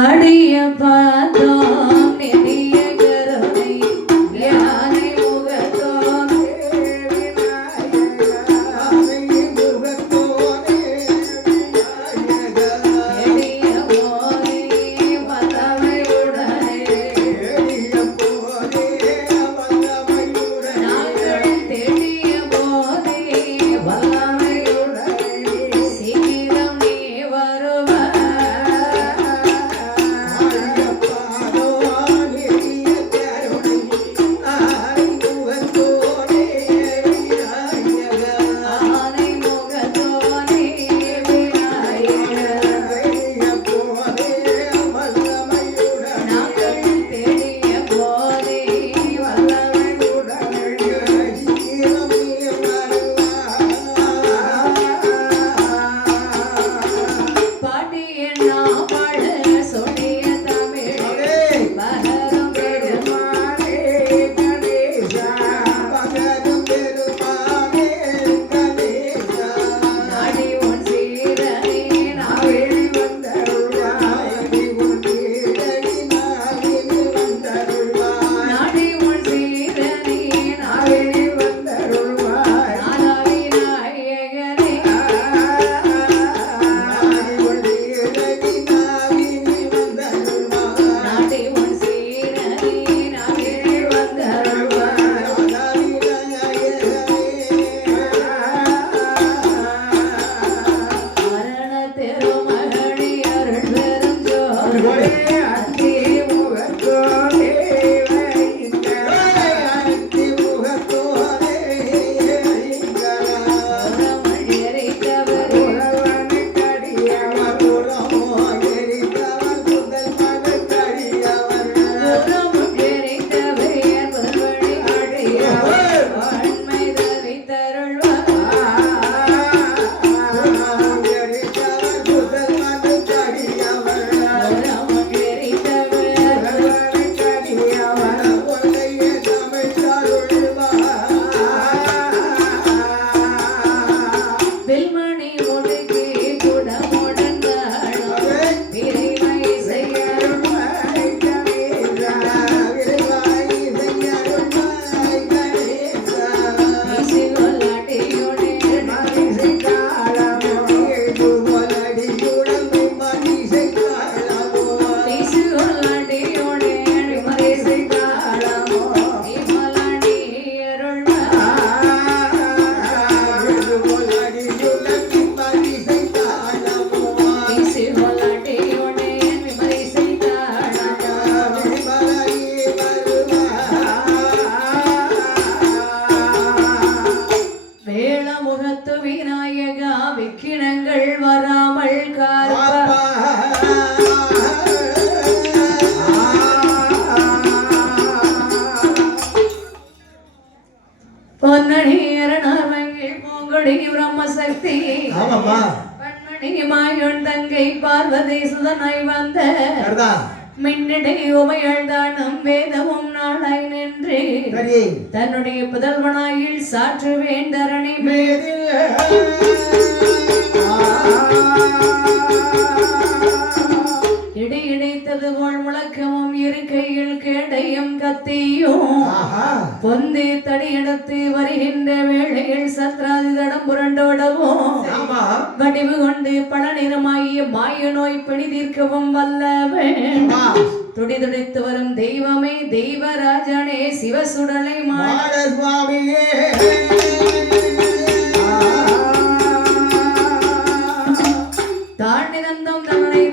அடிய பார்த்தோம் நெடிய கருணை யானை முகத்தோம் எடிய போதே வல்லமையுடனே நாங்கள் தேடிய போதே வல்லமையுடனே சீக்கிரம் நீ வருவாய். முதனாய் வந்த மின்னடை உமையழ்தானும் வேதமும் நாளாய் நின்று தன்னுடைய புதல்வனாயில் சாற்று வேண்டரணி மேதில் இடி இடைத்தது போல் முழக்கமும் இருக்கையில் கேடையும் கத்தியும் பொந்தி தடியெடுத்து வருகின்ற வேளையில் சத்ராதி தடம் புரண்டோடவும் வடிவு கொண்டு பல நிறமாகிய மாய நோய் பிணி தீர்க்கவும் வல்லவன் துடி துடித்து வரும் தெய்வமே தெய்வராஜனே சிவசுடலை மாட சுவாமியே தாண்டி தந்தம் தவணை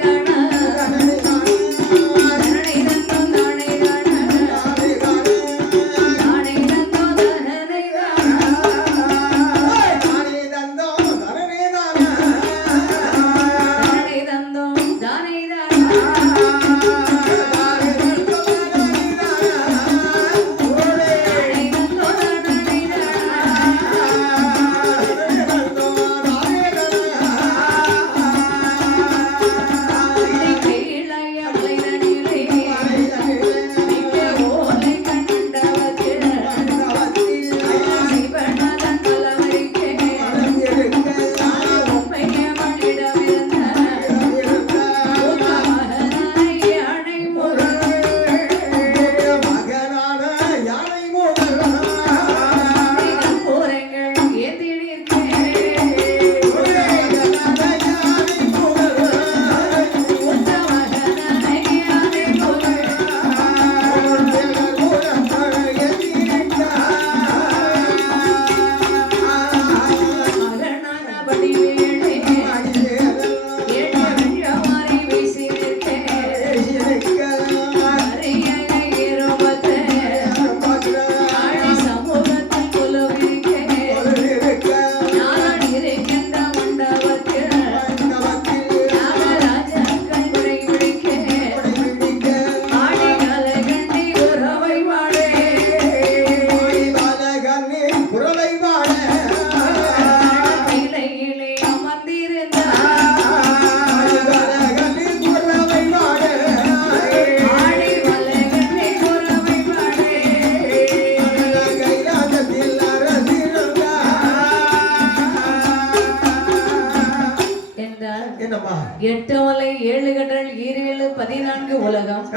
எட்டவலை ஏழு கடல் ஈரேழு 14 உலகம்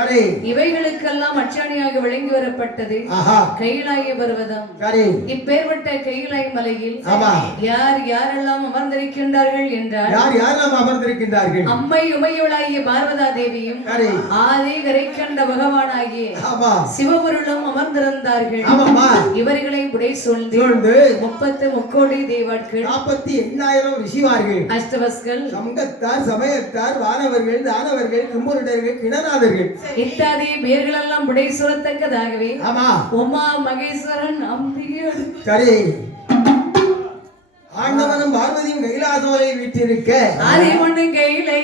இவைகளுக்கெல்லாம் அச்சாணியாக விளங்கி வரப்பட்டது கைலாய பர்வதம். இப்பேற்பட்ட கைலாய மலையில் யார் யாரெல்லாம் அமர்ந்திருக்கின்றார்கள் என்றால் அம்மை உமையுளாகிய பார்வதா தேவியும் ஆதி கரைக்கண்ட பகவானாகிய சிவபொருளும் அமர்ந்திருந்தார்கள். இவர்களை புடை சூழ்ந்து 30 முக்கோடி தேவாட்கள் 48,000 ரிஷிமார்கள் அஷ்டவஸ்கள் சமங்கத்தார் சமயத்தார் வானவர்கள் தானவர்கள் கும்புருடர்கள் கிணநாதர்கள் இத்தாதி பேர்கள் எல்லாம் புடை சூழத்தக்கதாகவே உமா மகேஸ்வரன் அம்பிகையோடு ஆண்டவனும் பார்வதியும் கைலாசமலையில் வீட்டிருக்க அதை கொண்டு கையிலே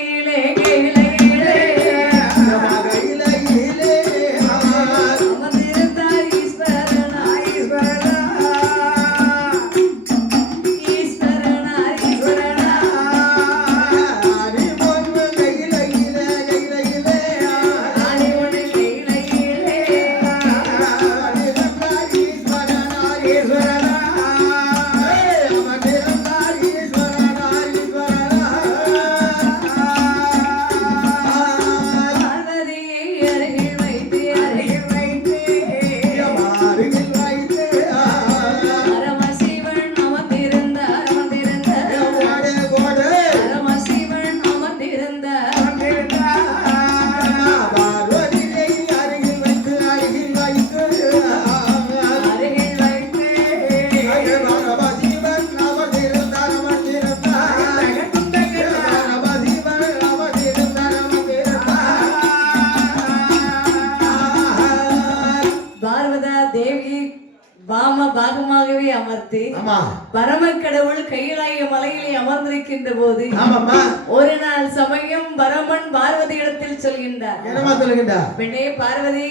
பாகமாகவே அமர்த்தி பரமக்கடவுள் கையிலாய மலையிலே அமர்ந்திருக்கின்ற போது ஒரு நாள் சமயம் பரமன் பார்வதி இடத்தில் சொல்கின்றார். பெண்ணே பார்வதி,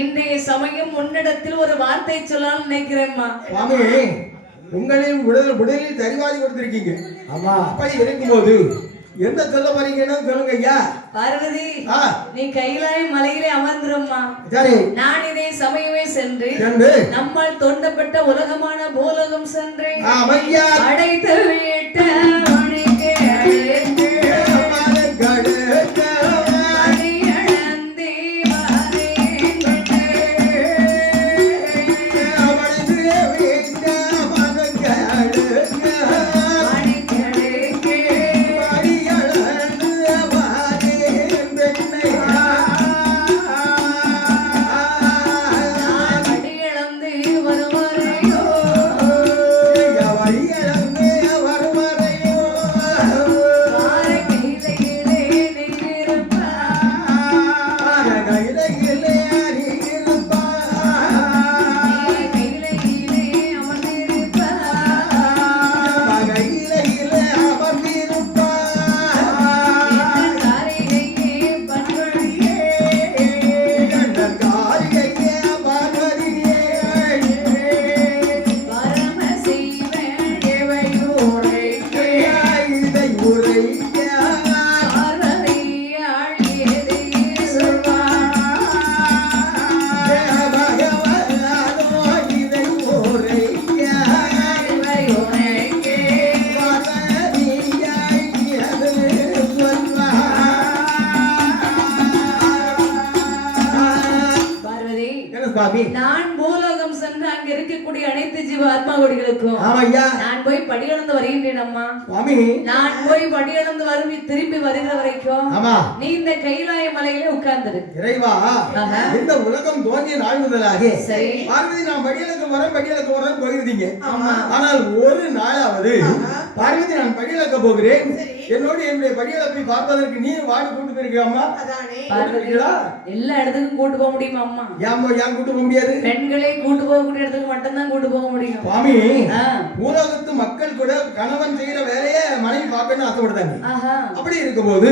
இன்றைய சமயம் உன்னிடத்தில் ஒரு வார்த்தை சொல்லலாம் நினைக்கிறேம்மா. உங்களின் உடலில் தரிவாதி கொடுத்திருக்கீங்க. அப்படி இருக்கும்போது என்ன சொல்ல போறீங்கன்னு சொல்லுங்க ஐயா. பார்வதி, நீ கைலாய மலையிலே அமர்ந்திரும்மா. சரி. நான் இதே சமயமே சென்று நம்மால் தோண்டப்பட்ட உலகமான பூலோகம் சென்றேன். அடைத்து விட்ட மணிக்கு நான் பூலோகம் சென்று அங்க இருக்கக்கூடிய அனைத்து ஜீவ ஆத்மாவடிகளுக்கும் நான் போய் படியளந்து வருகின்றேன் அம்மா. நான் போய் படியளந்து வரும் திரும்பி வருகிற வரைக்கும் நீ இந்த கைலாய மலையிலே உட்கார்ந்துரு. இறைவா, இந்த உலகம் தோன்றிய நாள் முதலாக பார்வதி நான் படியளக்க வரேன் போயிருந்தீங்க. ஆனால் ஒரு நாளாவது பார்வதி நான் படியளக்க போகிறேன், என்னோடு என்னுடைய படியளப்பை பார்ப்பதற்கு நீ வாடி கூட்டு போயிருக்கா? எல்லா இடத்துக்கும் கூட்டு போக முடியுமா அம்மா? ஏன் கூட்டு போக முடியாது? பெண்களை கூட்டு போகக்கூடிய இடத்துக்கு மட்டும்தான் கூட்டு போக முடியும். சுவாமி, உலகத்து மக்கள் கூட கணவன் செய்யற வேலையை மனைவி பார்க்கணும்னு ஆசைப்படுறாங்க. அப்படி இருக்கும் போது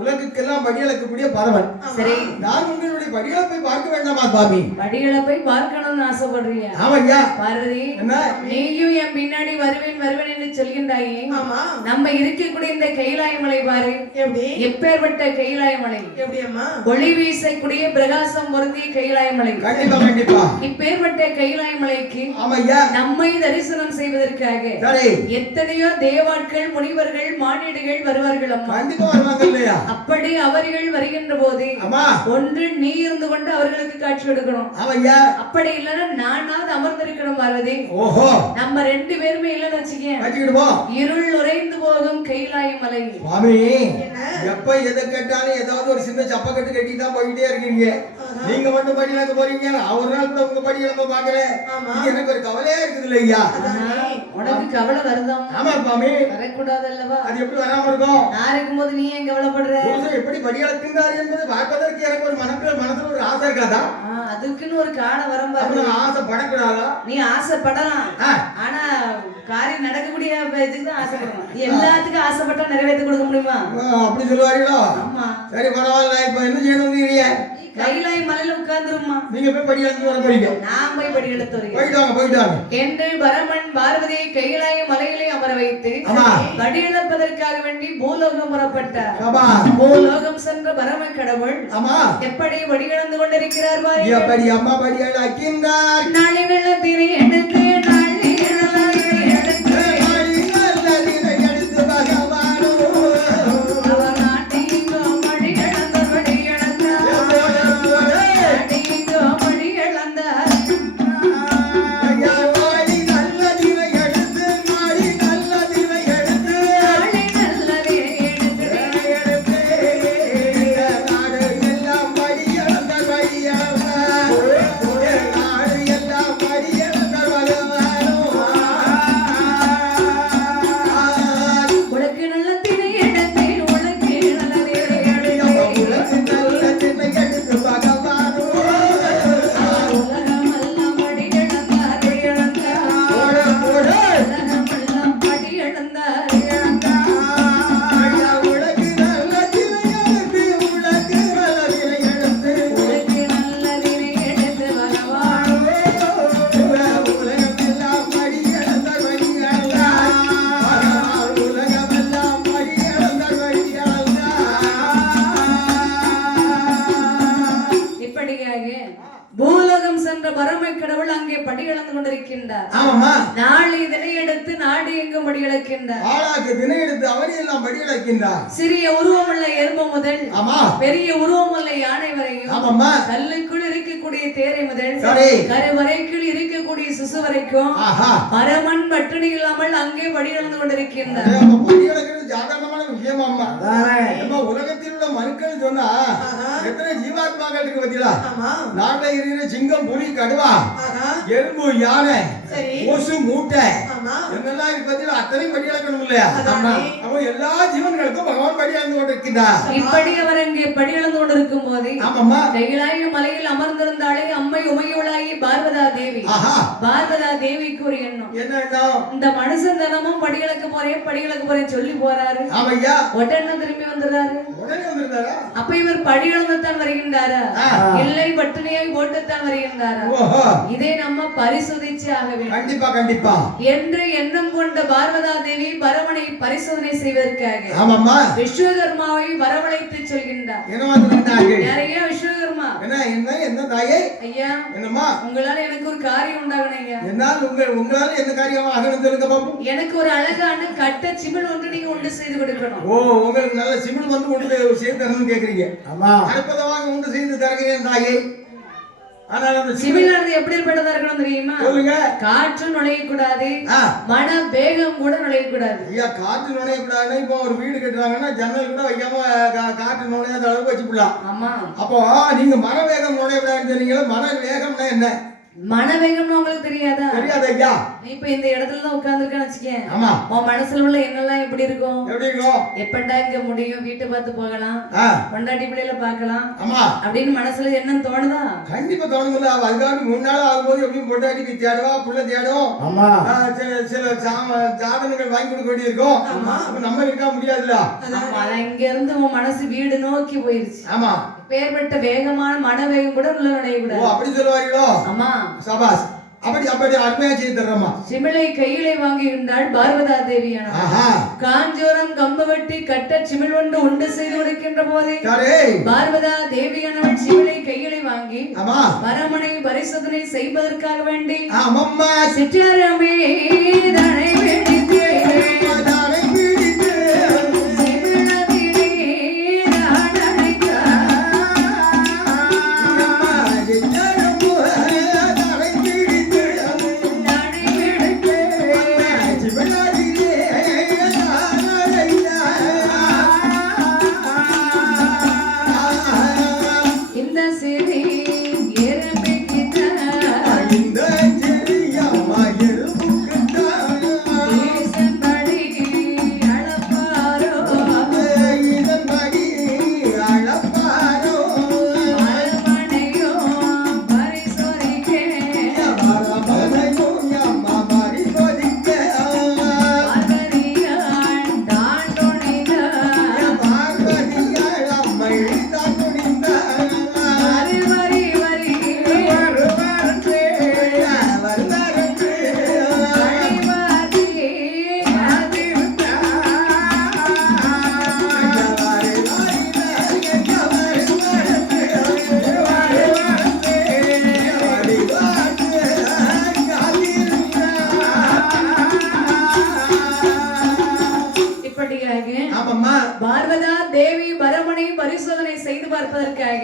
உலகுக்கெல்லாம் படியளக்கக்கூடிய பரவன், சரி, நான் உங்களுடைய படியளப்பை பார்க்க வேண்டாமா சுவாமி? படியளப்பை பார்க்கணும்னு ஆசைப்படுறீங்க? ஆமாய்யா. பார்வதி, நீயும் என் பின்னாடி வருவேன் என்று சொல்கின்றாயே. நம்ம இருக்கக்கூடிய இந்த கைலாய மலை பாரு, எப்பேற்பட்ட கைலாய மலை, ஒளி வீசக்கூடிய பிரகாசம் பொருந்திய கைலாய மலை. கண்டிப்பா. இப்பேற்பட்ட கைலாய மலைக்கு நம்மை தரிசனம் செய்வதற்காக எத்தனையோ தேவாட்கள், முனிவர்கள், மானிடர்கள் வருவார்கள் அம்மா. கண்டிப்பா வருவாங்க இல்லையா? அப்படி அவர்கள் வருகின்ற போது ஒன்று நீ இருந்து கொண்டு அவர்களுக்கு காட்சி எடுக்கணும். அப்படி இல்லைன்னா நானாவது அமர்ந்திருக்கணும். பார்வதி, நம்ம ரெண்டு பேருமே இல்லைன்னு வச்சுக்கேன், இருள் உறைந்து போகும் கைலாய மலை. சுவாமி, எப்ப எதை கேட்டாலும் ஏதாவது ஒரு சின்ன சப்பக்கட்டு கட்டி தான் போயிட்டே இருக்கீங்க. நீங்க மட்டும் படியில போறீங்க, ஒரு நாள் கூட உங்க படியில பாக்குறேன். எனக்கு ஒரு கவலையா இருக்குது இல்லையா? உனக்கு கவலை வருதான்? ஆமா சுவாமி, வரக்கூடாது அல்லவா? அது எப்படி வராம இருக்கும்? நான் இருக்கும் போது நீ ஏன் கவலைப்படுற? எப்படி படியளக்குங்காரு என்பது பார்ப்பதற்கு எனக்கு ஒரு மனசுல ஒரு ஆசை இருக்காதா? அதுக்குன்னு ஒரு காலம் வரும் பாரு. ஆசைப்படக்கூடாதா? நீ ஆசைப்படலாம், ஆனா காரியம் நடக்கக்கூடிய இதுக்கு தான் ஆசைப்படணும். எல்லாத்துக்கும் ஆசைப்பட்டா நிறைவேற்றி கொடுக்க முடியுமா? அப்படி சொல்லுவாங்களோ? ஆமா. சரி, பரவாயில்ல. இப்ப என்ன செய்யணும்ங்கிறீங்க? கைலாய மலையில உட்கார்ந்துருமா. நீங்க போய் படியளந்து வர போறீங்க. நான் போய் படியளத்து வரேன். போயிட்டு வாங்க. என்று பரமன் பார்வதியை கைலாய மலையிலே அமர வைத்து படியளப்பதற்காக வேண்டி பூலோகம் புறப்பட்டார். பூலோகம் சென்ற பரம கடவுள் எப்படி படியளந்து கொண்டிருக்கிறார் பாரு. எப்படி அம்மா படியளக்கின்றார்? நாளை வெள்ளத்தினை எடுத்து படி இழந்து கொண்டிருக்கின்றார். ஆமாம்மா. நாளை தினை எடுத்து நாடு எங்கும் படி இழக்கின்றார். ஆளாக்கு தினை எடுத்து அவனை எல்லாம் படி இழக்கின்றார். சிறிய உருவமுள்ள எறும்பு முதல் ஆமா பெரிய உருவமுள்ள யானை வரையும், ஆமாம்மா, கல்லுக்குள் இருக்கக்கூடிய தேரை முதல் சரி கருவறைக்குள் இருக்கக்கூடிய சிசு வரைக்கும் பரமன் பட்டினி இல்லாமல் அங்கே படி இழந்து கொண்டிருக்கின்றார். படி இழக்கிறது சாதாரணமான விஷயம் அம்மா. உலகத்தில் உள்ள மனுக்கள் சொன்னா எத்தனை ஜீவாத்மாக்கள் இருக்கு பத்தியா? நாட்டில் இருக்கிற சிங்கம், புலி, கடுவா, எறும்பு, யானை, கொசு, மூட்டை என்னெல்லாம் இருக்கு பத்தியா? அத்தனை படி இழக்கணும் இல்லையா? அப்போ எல்லா ஜீவன்களுக்கும் பகவான் படி இழந்து கொண்டிருக்கின்றார். இப்படி அவர் அங்கே படி இழந்து கொண்டிருக்கும் போது கைலாய மலையில் அமர்ந்திருந்தாலே அம்மை உமையுளாகி பார்வதா தேவி. பார்வதா தேவிக்கு ஒரு எண்ணம். என்ன எண்ணம்? இந்த மனுஷன் தினமும் படி இழக்க போறேன் சொல்லி போறாரு. உடனே திரும்பி வந்துடுறாரு. அப்ப இவர் படி இழந்துத்தான் வருகின்றாரா இல்லை பட்டினியாய் போட்டுத்தான் வருகின்றாரா? இதை நம்ம பரிசோதிச்சு ஆக வேண்டும். கண்டிப்பா கண்டிப்பா என்று எண்ணம் கொண்ட பார்வதா தேவி பரமனை பரிசோதனை செய்வதற்காக விஸ்வகர்மாவை வரவழைத்து சொல்கின்றார். நிறைய விஸ்வகர்மா என்ன தாயே? ஐயா, என்னம்மா உங்களால எனக்கு ஒரு காரியம் உண்டாகணும் ஐயா. உங்களால என்ன காரியம் ஆகணும் சொல்லுங்க பாப்போம். எனக்கு ஒரு அழகான கட்ட சிமிழ் ஒன்று நீங்க உண்டு செய்து கொடுக்கணும். ஓ, உங்களுக்கு நல்ல சிமிழ் வந்து உண்டு செய்து தரணும்னு கேக்குறீங்க. ஆமா, அற்புதமாக உண்டு செய்து தருகிறேன் தாயே. ஆனால் அந்த சிமிழானது எப்படிப்பட்டதா இருக்கணும் தெரியுமா? சொல்லுங்க. காற்று நுழையக்கூடாது, மன வேகம் கூட நுழையக்கூடாது. ஐயா, காற்று நுழையக்கூடாதுன்னா இப்போ ஒரு வீடு கட்டுறாங்கன்னா ஜன்னல் கூட வைக்காம காற்று நுழையாத அளவுக்கு வச்சுக்கலாம். ஆமா. அப்போ நீங்க மன வேகம் நுழையக்கூடாதுன்னு சொன்னீங்களா? மன வேகம்னா என்ன? மனவேகம்னு உங்களுக்கு தெரியாதா? தெரியாது ஐயா. இப்ப இந்த இடத்துல தான் உட்கார்ந்துருக்கேன்னு வச்சுக்கேன். ஆமா. உன் மனசுல உள்ள எண்ணெல்லாம் எப்படி இருக்கும்? எப்படி இருக்கும்? எப்பண்டா இங்க முடியும், வீட்டை பார்த்து போகலாம், பொண்டாட்டி பிள்ளைல பார்க்கலாம், ஆமா அப்படின்னு மனசுல எண்ணம் தோணுதா? கண்டிப்பா தோணும்ல. அதுக்காக 3 நாள் ஆகும்போது எப்படியும் பொண்டாட்டிக்கு தேடுவா, புள்ள தேடும். ஆமா. சில சாதனங்கள் வாங்கி கொடுக்க வேண்டியது இருக்கும். அப்ப நம்ம இருக்க முடியாதுல்ல. இங்க இருந்து உன் மனசு வீடு நோக்கி போயிருச்சு. ஆமா. பேர்பட்ட வேகமான மனவேகம் கூட உள்ள நுழையக்கூடாது. அப்படி சொல்லுவாங்களோ? ஆமா. சபாஸ். அப்படி அருமையா செய்து தர்றோமா. சிமிழை கையிலே வாங்குகின்றாள் பார்வதா தேவியானவள். காஞ்சோரம் கம்பு வெட்டி கட்ட சிமிழ் ஒன்று உண்டு செய்து கொடுக்கின்ற போதே பார்வதா தேவியானவள் சிமிழை கையிலே வாங்கி பரமனை பரிசோதனை செய்வதற்காக வேண்டி சிற்றரமே தனை வெடித்தே பார்வதா தேவி பரமனை பரிசோதனை செய்து பார்ப்பதற்காக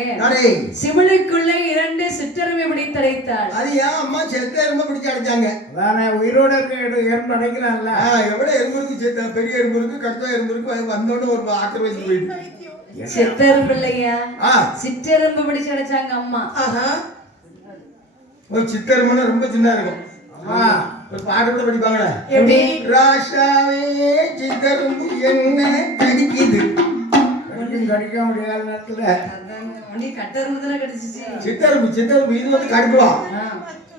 சிமிழுக்குள்ளே 2 சிற்றெருமை பிடித்து அடைத்தாள். அது ஏன் அம்மா செத்த எறும்பை பிடிச்சு அடைச்சாங்க? அதானே உயிரோட இருக்க எறும்பு அடைக்கலாம்ல. எவ்வளவு எறும்பு இருக்கு? செத்த பெரிய எறும்பு இருக்கு, கட்ட எறும்பு இருக்கு. வந்தோட ஒரு ஆத்திர வயசு போயிட்டு சிற்றெரும்பு இல்லையா, சிற்றெரும்பு பிடிச்சு அடைச்சாங்க அம்மா. ஒரு சிற்றெரும்புன்னா ரொம்ப சின்ன இருக்கும். ஒரு பாட்டு கூட படிப்பாங்களே, எப்படி? ராஷாவே சித்தரும்பு என்ன கடிக்குது, கடிக்க முடியாத நேரத்துல கட்டெரும்பு தானே கடிச்சிச்சு. சித்தரும்பு இது வந்து கடிக்குவா.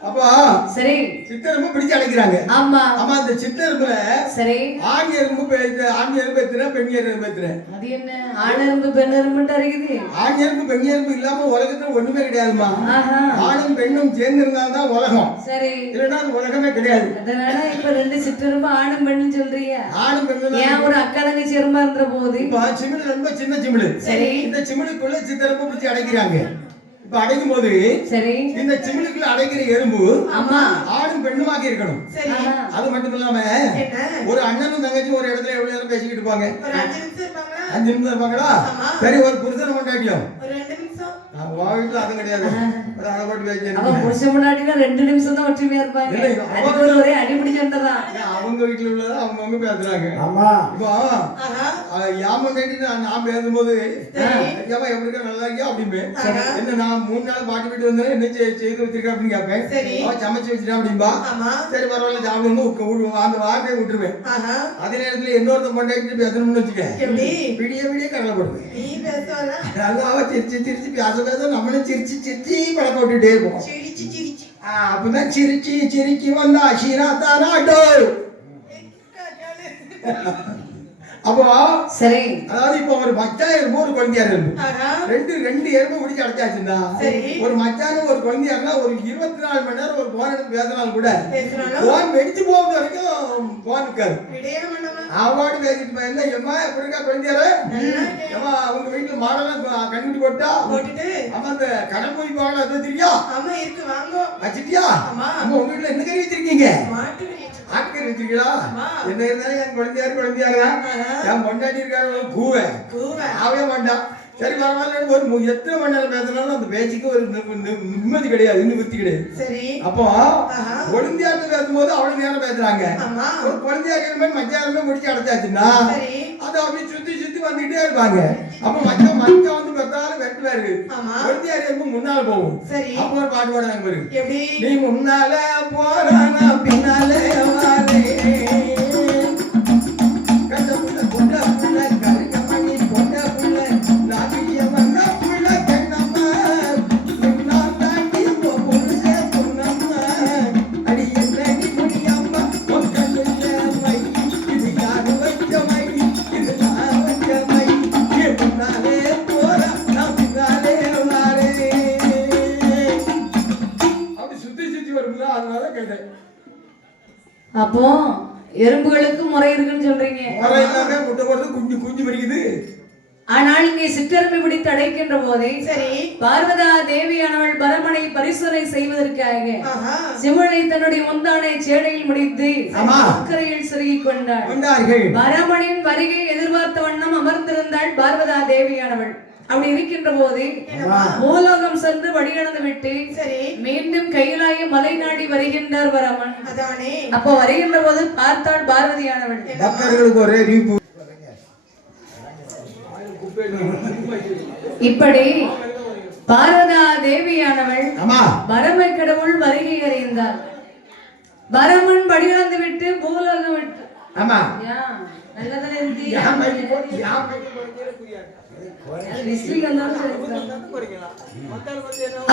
அப்போ சரி சித்தெரும்பு பிடிச்சு அடைக்கிறாங்க. ஆமா ஆமா. அந்த சித்தெரும்புல சரி ஆண் எறும்பு எத்தனை, பெண் எறும்பு எத்தனை? அது என்ன ஆண் எறும்பு பெண் எறும்புன்னு இருக்குது? ஆண் எறும்பு பெண் எறும்பு இல்லாம உலகத்துல ஒண்ணுமே கிடையாதுமா. ஆணும் பெண்ணும் சேர்ந்து இருந்தால்தான் உலகம். சரி, இல்லைன்னா அது உலகமே கிடையாது. அதனால இப்ப 2 சிற்றெரும்பு ஆணும் பெண்ணும் சொல்றீங்க. ஆணும் பெண்ணும் ஏன் ஒரு அக்கா தங்கச்சி எறும்பா இருந்த போது இப்ப சிமிழ் ரொம்ப சின்ன சிமிழ். சரி, இந்த சிமிழுக்குள்ள சித்தெரும்பு பிடிச்சு அடைக்கிறாங்க. இப்ப அடைக்கும் போது சரி இந்த சிமிழுக்குள்ள அடைக்கிற எறும்பு ஆமா ஆணும் பெண்ணுமாக இருக்கணும். சரி. அது மட்டும் இல்லாம ஒரு அண்ணனும் தங்கச்சி ஒரு இடத்துல எவ்வளவு நேரம் பேசிக்கிட்டு இருப்பாங்க? ஒரு 5 நிமிஷம் இருப்பாங்களா? 5 நிமிஷம் இருப்பாங்களா? சரி, ஒரு புருஷன் கொண்டாட்டியும் ஒரு 2 நிமிஷம். வீட்டுல அது கிடையாது. அதை போட்டு பேசி அவன் புருஷன் முன்னாடினா 2 நிமிஷம் தான் ஒற்றுமையா இருப்பாங்க. அதுக்கு ஒரு ஒரே அடிபிடி சண்டை தான். அவங்க வீட்டுல உள்ளத அவங்க பேசுறாங்க. ஆமா இப்போ யாம கேட்டு நான் பேசும்போது ஐயாவா எப்படி இருக்கா நல்லா இருக்கியா அப்படிம்பேன். என்ன நான் 3 நாள் பாட்டி வீட்டு வந்தேன் என்ன செய்து வச்சிருக்கேன் அப்படின்னு கேட்பேன். அவன் சமைச்சு வச்சிருக்கேன் அப்படின்பா. சரி பரவாயில்ல சாப்பிடணும் அந்த வார்த்தையை விட்டுருவேன். அதே நேரத்துல இன்னொருத்த கொண்டாடி பேசணும்னு வச்சுக்கேன் விடிய விடிய கடலை போடுவேன். நல்லா சிரிச்சு சிரிச்சு பேச பேச நம்மளும் சிரிச்சு சிரிச்சு பழக்க விட்டுட்டே இருப்போம். அப்பதான் சிரிச்சு சிரிக்கி வந்தா ஷீராத்தானாட்டோ. அப்போ சரி அதாவது இப்ப ஒரு மச்சா எறும்பு ஒரு குழந்தையா எறும்பு ரெண்டு எறும்பு முடிச்சு அடைச்சாச்சுன்னா ஒரு மச்சான ஒரு குழந்தையா இருந்தா ஒரு 24 மணி நேரம் ஒரு போன் எடுத்து பேசினாலும் கூட போன் வெடிச்சு போவது வரைக்கும் போன் இருக்காது. அவார்டு பேசிட்டு போயிருந்தா எம்மா எப்படி இருக்கா குழந்தையாரு ஏமா அவங்க வீட்டுல மாடெல்லாம் கண்டுட்டு போட்டா ஆமா அந்த கடல் போய் போகலாம் அது தெரியா வச்சுட்டியா அம்மா உங்க வீட்டுல என்ன கறி வச்சிருக்கீங்க? ஆட்டுக்கறி வச்சிருக்கீங்களா? என்ன இருந்தாலும் என் குழந்தையாரு என் பொண்டாட்டி இருக்காரு கூவே ஆவே மாட்டான். சரி பரவாயில்ல ஒரு எத்தனை மணி நேரம் பேசினாலும் அந்த பேச்சுக்கு ஒரு நிம்மதி கிடையாது நிவர்த்தி கிடையாது. அப்போ குழந்தையாட்டு பேசும்போது அவ்வளவு நேரம் பேசுறாங்க. ஒரு குழந்தையாருமே மச்சாருமே முடிச்சு அடைச்சாச்சுன்னா அது அப்படி சுத்தி சுத்தி வந்துகிட்டே இருப்பாங்க. அப்ப மச்சான் வந்து பெற்றாலும் வெட்டுவாரு குழந்தையாரு முன்னால போகும். அப்போ ஒரு பாட்டு பாடுறாங்க பாரு. நீ முன்னால போறானா பின்னாலே அப்போ எறும்புகளுக்கு முறை இருக்குன்னு சொல்றீங்க. முறை இல்லாம முட்டை போடுறது குஞ்சு குஞ்சு மறிக்குது. ஆனால் இங்கே சிற்றெரும்பு பிடித்து அடைக்கின்ற போதே பார்வதா தேவியானவள் பரமனை பரிசோதனை செய்வதற்காக சிவனை தன்னுடைய முந்தானை சேடையில் முடித்து அக்கறையில் செருகிக் கொண்டாள். பரமனின் வருகை எதிர்பார்த்த வண்ணம் அமர்ந்திருந்தாள் பார்வதா தேவியானவள். அப்படி இருக்கின்ற போது பூலோகம் சென்று வழியடந்து விட்டு மீண்டும் கையிலாய மலை நாடி வருகின்றார் பரமன். அப்போ வருகின்ற போது பார்த்தாள் பார்வதியானவள். இப்படி பார்வதா தேவியானவள் பரம கடவுள் வருகை அறிந்தார். பரமன் வழியடந்து விட்டு பூலோகம் விட்டு நல்லதானே இருக்கு.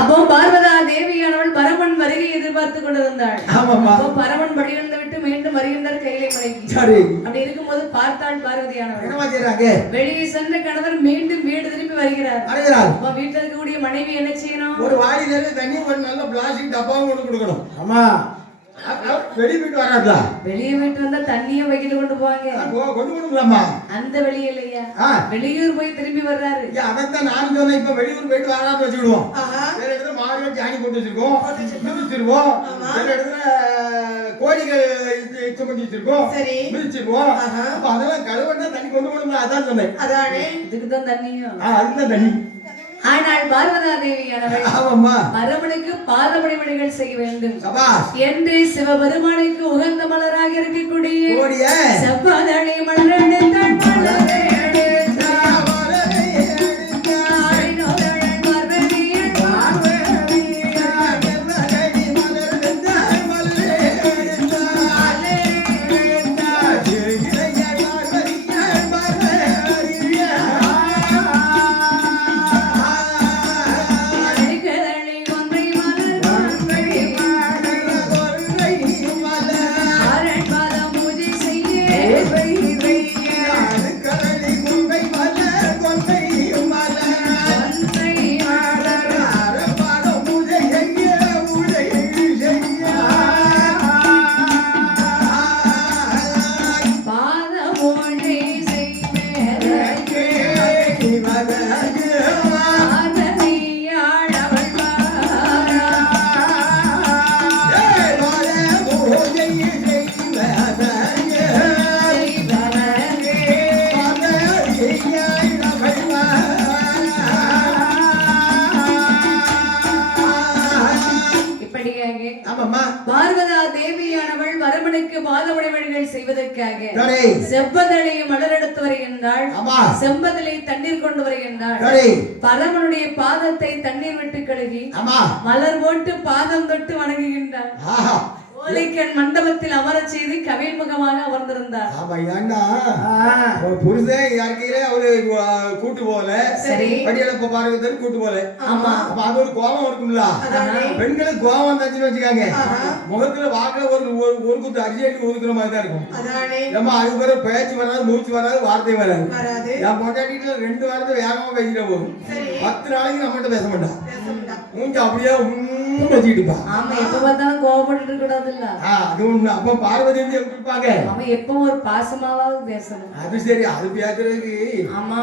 அப்போ பார்வதா தேவியானவள் பரமன் வருகை எதிர்பார்த்து கொண்டிருந்தாள். பரமன் வழியிழந்து விட்டு மீண்டும் வருகின்றார் கையிலை மலைக்கு. அப்படி இருக்கும்போது பார்த்தாள் பார்வதியானவள். வெளியே சென்ற கணவர் மீண்டும் வீடு திரும்பி வருகிறார். அப்ப வீட்டுல இருக்கக்கூடிய மனைவி என்ன செய்யணும்? ஒரு வாளி நிறைய தண்ணி ஒரு நல்ல பிளாஸ்டிக் டப்பாவும் கொண்டு கொடுக்கணும். ஆமா வெளியே போயிட்டு வராதா? வெளியே போயிட்டு வந்தா தண்ணிய வகையில கொண்டு போவாங்க. கொண்டு போகணும்லாமா? அந்த வெளியே இல்லையா, வெளியூர் போய் திரும்பி வர்றாரு. அதான் நான் சொன்னேன். இப்ப வெளியூர் போயிட்டு வராது வச்சுக்கிடுவோம். வேற இடத்துல மாடுகள் ஜானி போட்டு வச்சிருக்கோம், மிதிச்சிருவோம். வேற இடத்துல கோழிகள் பண்ணி வச்சிருக்கோம், மிதிச்சிருவோம். அப்ப அதெல்லாம் கழுவனா தண்ணி கொண்டு போகணும்ல, அதான் சொன்னேன். அதானே இதுக்குதான் தண்ணியும். அதுதான் தண்ணி. ஆனால் பார்வதா தேவியானவள் பரமனுக்கு பாதபடிமணிகள் செய்ய வேண்டும் என்று சிவபெருமானுக்கு உகந்த மலராக இருக்கக்கூடிய செவ்வாதனை மலரெடுத்தாள். கரை பெண்களுக்கு பாதமணி வழிகள் செய்வதற்காக செவ்வதளையை மலர் எடுத்து வருகின்றாள். செம்பதலை தண்ணீர் கொண்டு வருகின்றாள். பரமனுடைய பாதத்தை தண்ணீர் விட்டு கழுகி மலர் போட்டு பாதம் தொட்டு வணங்குகின்றாள். ஓலைக்கண் மண்டபத்தில் அமரச் செய்து கவின் முகமாக அமர்ந்திருந்தார். புருஷன் யாருக்கையிலே அவரு கூட்டு போல படியலப்ப பாருங்க கூட்டு போல. அப்ப அது ஒரு கோபம் இருக்கும்ல. பெண்களுக்கு கோபம் வந்தாச்சுன்னு வச்சுக்காங்க, முகத்துல வாக்குல ஒரு குத்து அரிசி ஒதுக்குற மாதிரி தான் இருக்கும். நம்ம அதுக்கு பிறகு பேச்சு வராது, மூச்சு வராது, வார்த்தை வராது. என் பொண்டாட்டிட்டு 2 வாரத்தை வேகமா பேசிட்டா போதும். 10 நாளைக்கு நம்மகிட்ட பேச மாட்டான். மூஞ்சி அப்படியே வச்சுக்கிட்டு இருப்பான். ஆமா, எப்ப பார்த்தாலும் கோபப்பட்டு கூடாது. அது ஒண்ணு. அப்ப பார்வதி எப்படி இருப்பாங்க? அவன் எப்பவும் ஒரு பாசமாவது பேசணும். அது சரி, அது பேசுறதுக்கு. ஆமா,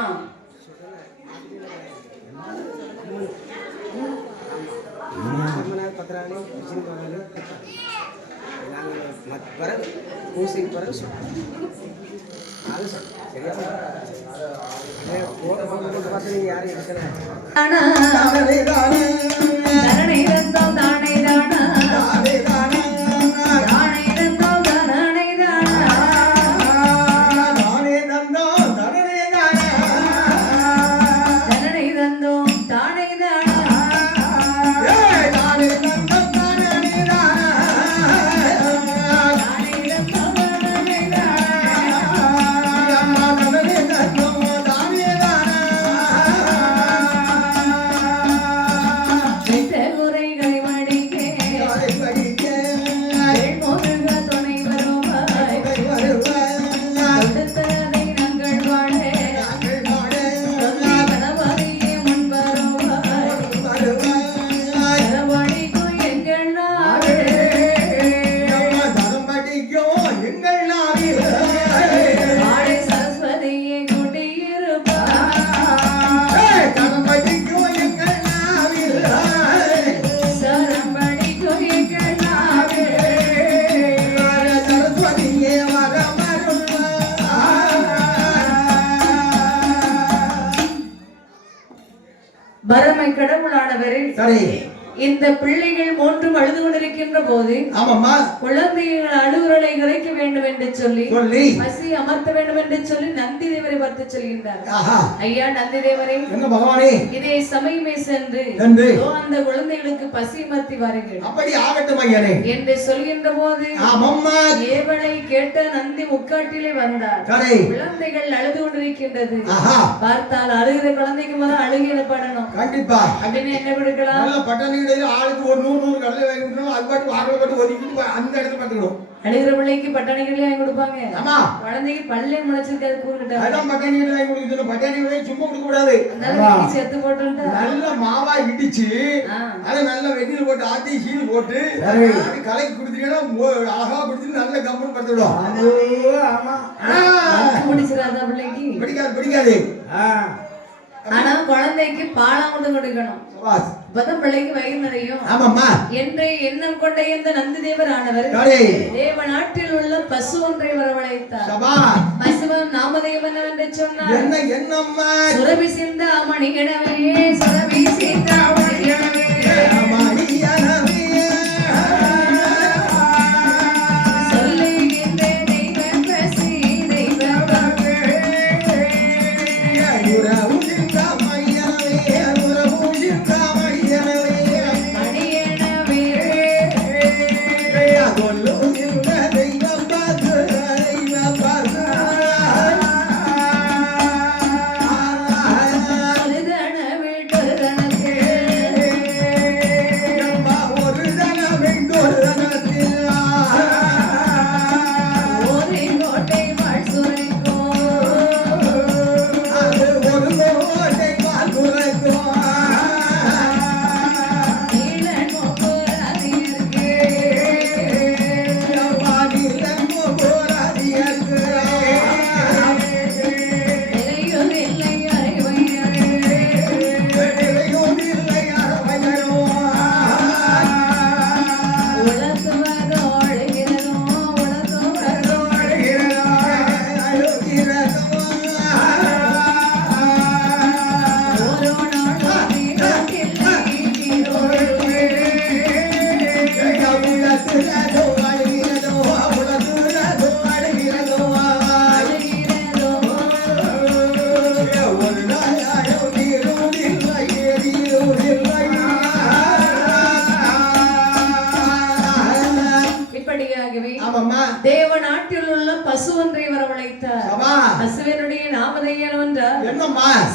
பரமை கடவுளானவரே, இந்த பிள்ளைகள் மூன்றும் அழுது கொண்டிருக்கின்ற போது குழந்தைகள் அழுகுறலை இறைக்க வேண்டும் என்று சொல்லி பசி அமர்த்த வேண்டும் என்று சொல்லி நந்தி தேவரை பார்த்து சொல்கின்றார். ஐயா நந்தி தேவரே, இதே சமயமே சென்று அந்த குழந்தைகளுக்கு பசி அமர்த்தி வாருங்கள் என்று சொல்கின்ற போது ஏவலை கேட்ட நந்தி முக்காட்டிலே வந்தார். குழந்தைகள் அழுது கொண்டிருக்கின்றது. பார்த்தால் அழுகிற குழந்தைக்கு முதல் அழுகிற படணும் கண்டிப்பா அப்படின்னு என்ன கொடுக்கலாம். ஆளுக்கு ஒரு 100 கடலை வாங்கி கொடுக்கணும். அது பாட்டு வாகனம் பாட்டு ஒதுக்கிட்டு அந்த இடத்துல பாத்துக்கணும். அழுகிற பிள்ளைக்கு பட்டாணிகளே வாங்கி கொடுப்பாங்க. ஆமா, குழந்தைக்கு பல்லே முளைச்சிருக்காது கூறுகிட்ட அதான் பட்டாணிகளை வாங்கி கொடுக்கணும். பட்டாணிகளை சும்மா கொடுக்க கூடாது. சேர்த்து போட்டு நல்ல மாவா இடிச்சு அதை நல்ல வெந்நீர் போட்டு ஆத்தி சீனி போட்டு கலக்கி கொடுத்தீங்கன்னா அழகா கொடுத்து நல்ல கம்பெனி படுத்துடும். ஆமா, பிடிச்சிடாதா பிள்ளைக்கு? பிடிக்காது. ஆனா குழந்தைக்கு பாலம் கொண்டு கொடுக்கணும். பிள்ளைக்கு வயிறு நிறையும் என்று எண்ணம் கொண்ட இந்த நந்தி தேவர் ஆனவர் தேவ நாட்டில் உள்ள பசு ஒன்றை வரவழைத்தார். பசுவன் நாமதேவன் என்று சொன்னார். சுரபி சிந்தா மணி எனவே, சுரபி சிந்தா மணி எனவே,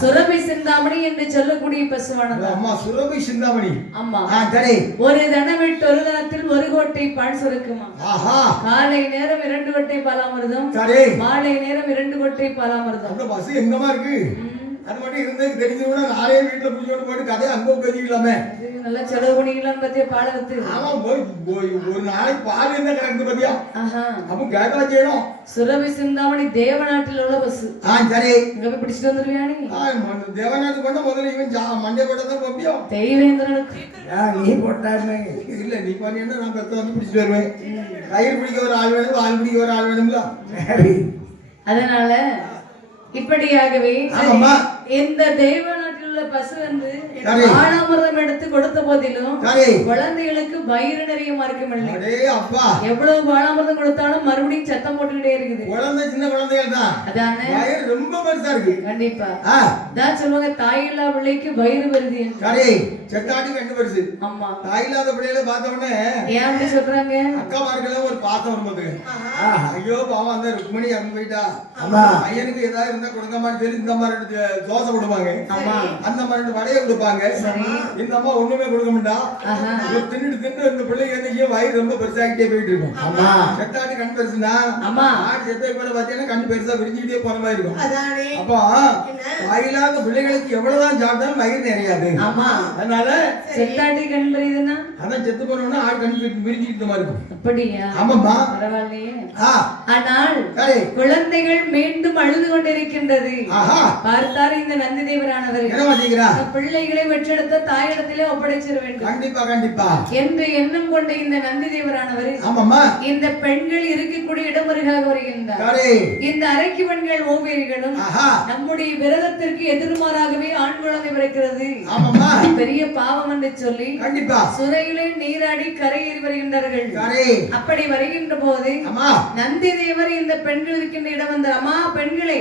சுரபி சிந்தாமணி என்று சொல்லக்கூடிய பசுவானது. அம்மா சுரபி சிந்தாமணி. ஆமா. சரி. ஒரு தனவிட்டு ஒரு தனத்தில் ஒரு கோட்டை பால் சுரக்குமா. ஆஹா. காலை நேரம் 2 கோட்டை பாலாமிர்தம். சரி. மாலை நேரம் 2 கோட்டை பாலாமிர்தம். அந்த பசு எங்கமா இருக்கு? அது மட்டும் இருந்து தெரிஞ்சு கூட நாளே வீட்டுல புடிச்சோடு போட்டு கதையை அங்க பேசிக்கலாமே. நல்லா செலவு பண்ணிக்கலாம் பத்தியா பால வத்து. ஆமா ஒரு நாளைக்கு பால் என்ன கணக்கு பத்தியா? அப்ப கேட்க செய்யணும். சுரபி சிந்தாமணி தேவநாட்டில் உள்ள பசு. சரி. இங்க போய் பிடிச்சிட்டு வந்துருவியா நீ? தேவநாட்டுக்கு கொண்ட முதல்ல இவன் மண்டே போட்டா தான் பப்பியும். தெய்வேந்திரனுக்கு நீ போட்டாருமே இல்ல நீ பண்ணியா நான் பெத்த வந்து பிடிச்சிட்டு வருவேன். கயிறு பிடிக்க ஒரு ஆள் வேணும், ஆள் பிடிக்க ஒரு ஆள் வேணும்ல. அதனால இப்படியாகவே இந்த தேவநாட்டில் உள்ள பசு வந்து பாலாமிர்தம் எடுத்து கொடுத்த போதிலும் குழந்தைகளுக்கு வயிறு நிறைய மார்க்கமில்லை. எவ்வளவு பாலாமிர்தம் கொடுத்தாலும் மறுபடியும் சத்தம் போட்டுக்கிட்டே இருக்குது. குழந்தை சின்ன குழந்தைகள் தான். அதானே வயிறு ரொம்ப பெருசா இருக்கு. கண்டிப்பா தான் சொல்லுவாங்க தாயில்லா பிள்ளைக்கு வயிறு வருது. செட்டாட்டி கண்டு பெருசு. ஆமா. தாயில்லாத பிள்ளைகளை பார்த்த உடனே ஏன் அப்படி சொல்றாங்க? அக்காமாருக்கெல்லாம் ஒரு பாசம் வரும்போது ஐயோ பாவம் அந்த ருக்மணி அங்க போயிட்டா பையனுக்கு ஏதாவது இருந்தா கொடுங்கம்மான்னு சொல்லி இந்த மாதிரி தோசை கொடுப்பாங்க. அந்த மாதிரி வடையை கொடுப்பாங்க. இந்த அம்மா ஒண்ணுமே கொடுக்க மாட்டா. தின்னு இந்த பிள்ளைக்கு வந்து வயிறு ரொம்ப பெருசாகிட்டே போயிட்டு இருக்கும். செட்டாட்டி கண் பெருசுனா ஆடு செத்த போல பாத்தீங்கன்னா கண் பெருசா விரிஞ்சுக்கிட்டே போற மாதிரி இருக்கும். அப்போ வாயில்லாத பிள்ளைகளுக்கு எவ்வளவுதான் சாப்பிட்டாலும் வயிறு நிறையாது. அதனால செட்டாட்டி கண் பெரியதுன்னா அதான் செத்து போனோம்னா ஆடு கண் விரிஞ்சுக்கிட்ட மாதிரி இருக்கும். அப்படியா? ஆமாம்மா. பரவாயில்லையே. ஆனால் குழந்தைகள் மீண்டும் அழுது கொண்டிருக்கின்றது. பார்த்தார் இந்த நந்தி தேவரானவர் பிள்ளைகளை வெற்றெடுத்த தாயிடத்திலே ஒப்படைச்சிட வேண்டும். கண்டிப்பா கண்டிப்பா என்று எண்ணம் கொண்ட இந்த நந்தி தேவரானவர் இந்த பெண்கள் இருக்கக்கூடிய இடமுறையாக வருகின்றார். இந்த அரைக்கு பெண்கள் ஓவியர்களும் நம்முடைய விரதத்திற்கு எதிர்மாறாகவே ஆண் குழந்தை பிறக்கிறது பெரிய பாவம் என்று சொல்லி சுரையிலே நீராடி கரையேறி வருகின்றார்கள். அப்படி வருகின்ற போது நந்தி தேவர் இந்த பெண்கள் இருக்கின்ற இடம் வந்து அம்மா பெண்களை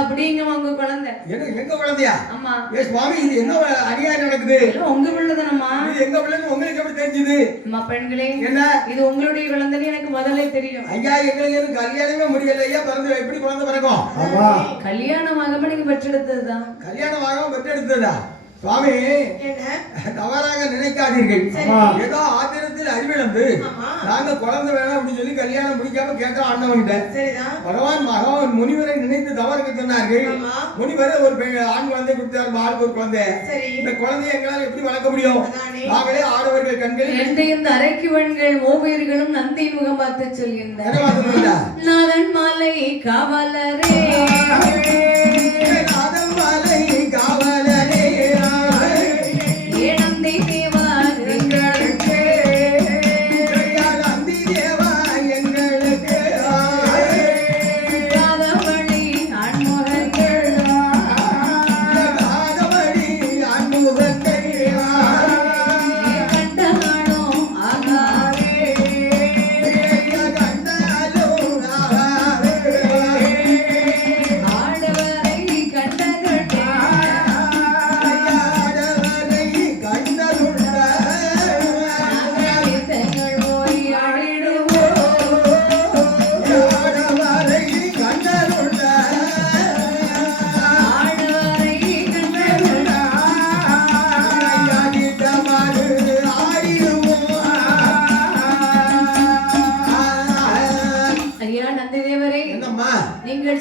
அப்படிங்க உங்க குழந்தை எங்க குழந்தையா? ஆமா. சுவாமி இது என்ன அநியாயம் நடக்குது? உங்க பிள்ளைதானம்மா. இது எங்க பிள்ளைன்னு உங்களுக்கு எப்படி தெரிஞ்சது? அம்மா பெண்களே என்ன இது உங்களுடைய குழந்தைன்னு எனக்கு முதல்ல தெரியும். ஐயா எங்களுக்கு கல்யாணமே முடியல ஐயா. பிறந்து எப்படி குழந்தை பிறக்கும்? கல்யாணமாக நீங்க பெற்றெடுத்ததுதான். கல்யாணமாக பெற்றெடுத்ததா? சுவாமி தவறாக நினைக்காதீர்கள். ஏதோ ஆத்திரத்தில் அறிவிழந்து நாங்க குழந்தை வேணும் அப்படின்னு சொல்லி கல்யாணம் முடிக்காம கேட்டோம் ஆண்டவன்கிட்ட. பகவான் மகவான் முனிவரை நினைத்து தவறுக்கு சொன்னார்கள். முனிவர் ஒரு ஆண் குழந்தை கொடுத்தார், ஆளுக்கு ஒரு குழந்தை. இந்த குழந்தையை எங்களால் எப்படி வளர்க்க முடியும்? நாங்களே ஆடவர்கள் கண்களில் இந்த அரைக்கு பெண்கள் ஓவியர்களும் நந்தி முகம் பார்த்து சொல்கின்றனர். நாதன் மாலை காவலரே நாதன் மாலை காவலரே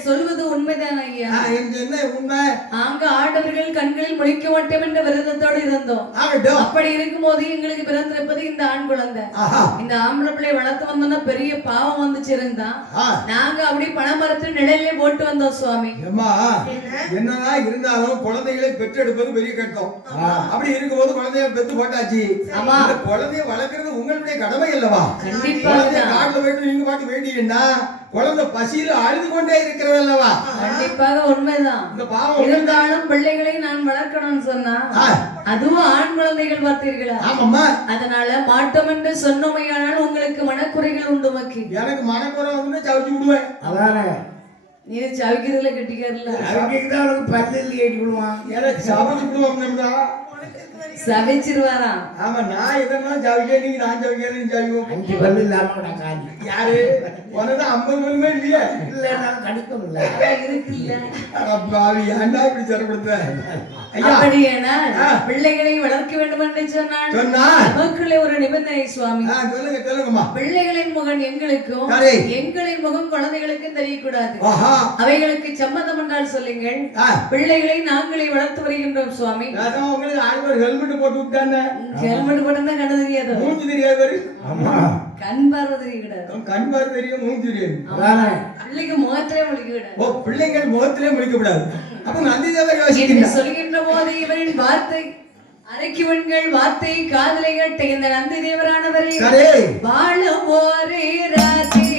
சொல்வது உண்மைதான் ஐயா. என்ன உண்மை? நாங்க ஆடவர்கள் கண்களில் முழிக்க மாட்டோம் என்ற விரதத்தோடு இருந்தோம். அப்படி இருக்கும் போது எங்களுக்கு பிறந்திருப்பது இந்த ஆண் குழந்தை. இந்த ஆம்பளை பிள்ளை வளர்த்து வந்தோம்னா பெரிய பாவம் வந்துச்சு இருந்தா நாங்க அப்படி பணமரத்தில் நிழலே போட்டு வந்தோம் சுவாமி. என்னதான் இருந்தாலும் குழந்தைகளை பெற்றெடுப்பது பெரிய கட்டம். அப்படி இருக்கும்போது குழந்தைய பெற்று போட்டாச்சு. குழந்தைய வளர்க்கறது உங்களுடைய கடமை அல்லவா? கண்டிப்பா. காட்டுல போயிட்டு நீங்க பாட்டு வேண்டியன்னா குழந்தை பசியில அழுது கொண்டே இருக்கிறது அல்லவா? கண்டிப்பாக உண்மைதான். இருந்தாலும் பிள்ளைகளை நான் வளர்க்கணும்னு சொன்னா அதுவும் ஆண் குழந்தைகள் பார்த்தீர்களா? அதனால மாட்டோம் என்று சொன்னோமையானால் உங்களுக்கு மனக்குறைகள் உண்டு. மக்கி எனக்கு மனக்குறை வந்து சவிச்சு விடுவேன். அதானே நீ சவிக்கிறதுல கட்டிக்கிறல அதுக்குதான் அவனுக்கு பல்லில் ஏறி விடுவான். எனக்கு சாப்பிட்டு விடுவோம்னா சவிச்சிருவாராம். ஆமா நான் இதெல்லாம் ஜாவிக்கே நீங்க நான் ஜாவிக்கிறேன் நீ ஜாவிக்கும் 5 பல்லு இல்லாம நான் காலி. யாரு உனக்கு 50 பல்லுமே இல்லையே இல்லைன்னாலும் கடிக்கும் இல்ல. இருக்குல்ல. பாவி ஏன்டா இப்படி சிறப்படுத்த ஐயா அப்படியேனால் பிள்ளைகளை வளர்க்க வேண்டும் என்று சொன்னான். நமக்குள்ளே ஒரு நிபந்தனை சுவாமி. சொல்லுங்க சொல்லுங்கம்மா. பிள்ளைகளின் முகம் எங்களுக்கும் சரி. எங்களின் முகம் குழந்தைகளுக்கும் தெரியக்கூடாது. ஆஹா. அவைகளுக்கு சம்மதம் என்றால் சொல்லுங்கள். பிள்ளைகளை நாங்களே வளர்த்து வருகின்றோம் சுவாமி. உங்களுக்கு ஆழ்வார் ஹெல்மெட் போட்டு விட்டானே. ஹெல்மெட் போட்டா கண்ணு தெரியாது. மூஞ்சி தெரியாது. ஆமா. கண் பார்வை தெரியாது. கண் பார்வை தெரியும் மூஞ்சி தெரியாது. பிள்ளைக்கு முகத்திலே முழிக்க விடாது. ஓ பிள்ளைகள் முகத்திலே முழிக்க விடாது. அப்ப நந்தி தேவர் யோசிக்கிறார். சொல்கின்ற போது இவரின் வார்த்தை அரைக்குவன்கள் வார்த்தை காதலை கேட்ட இந்த நந்தி தேவரானவரே வாழும் ஓரே ராத்திரே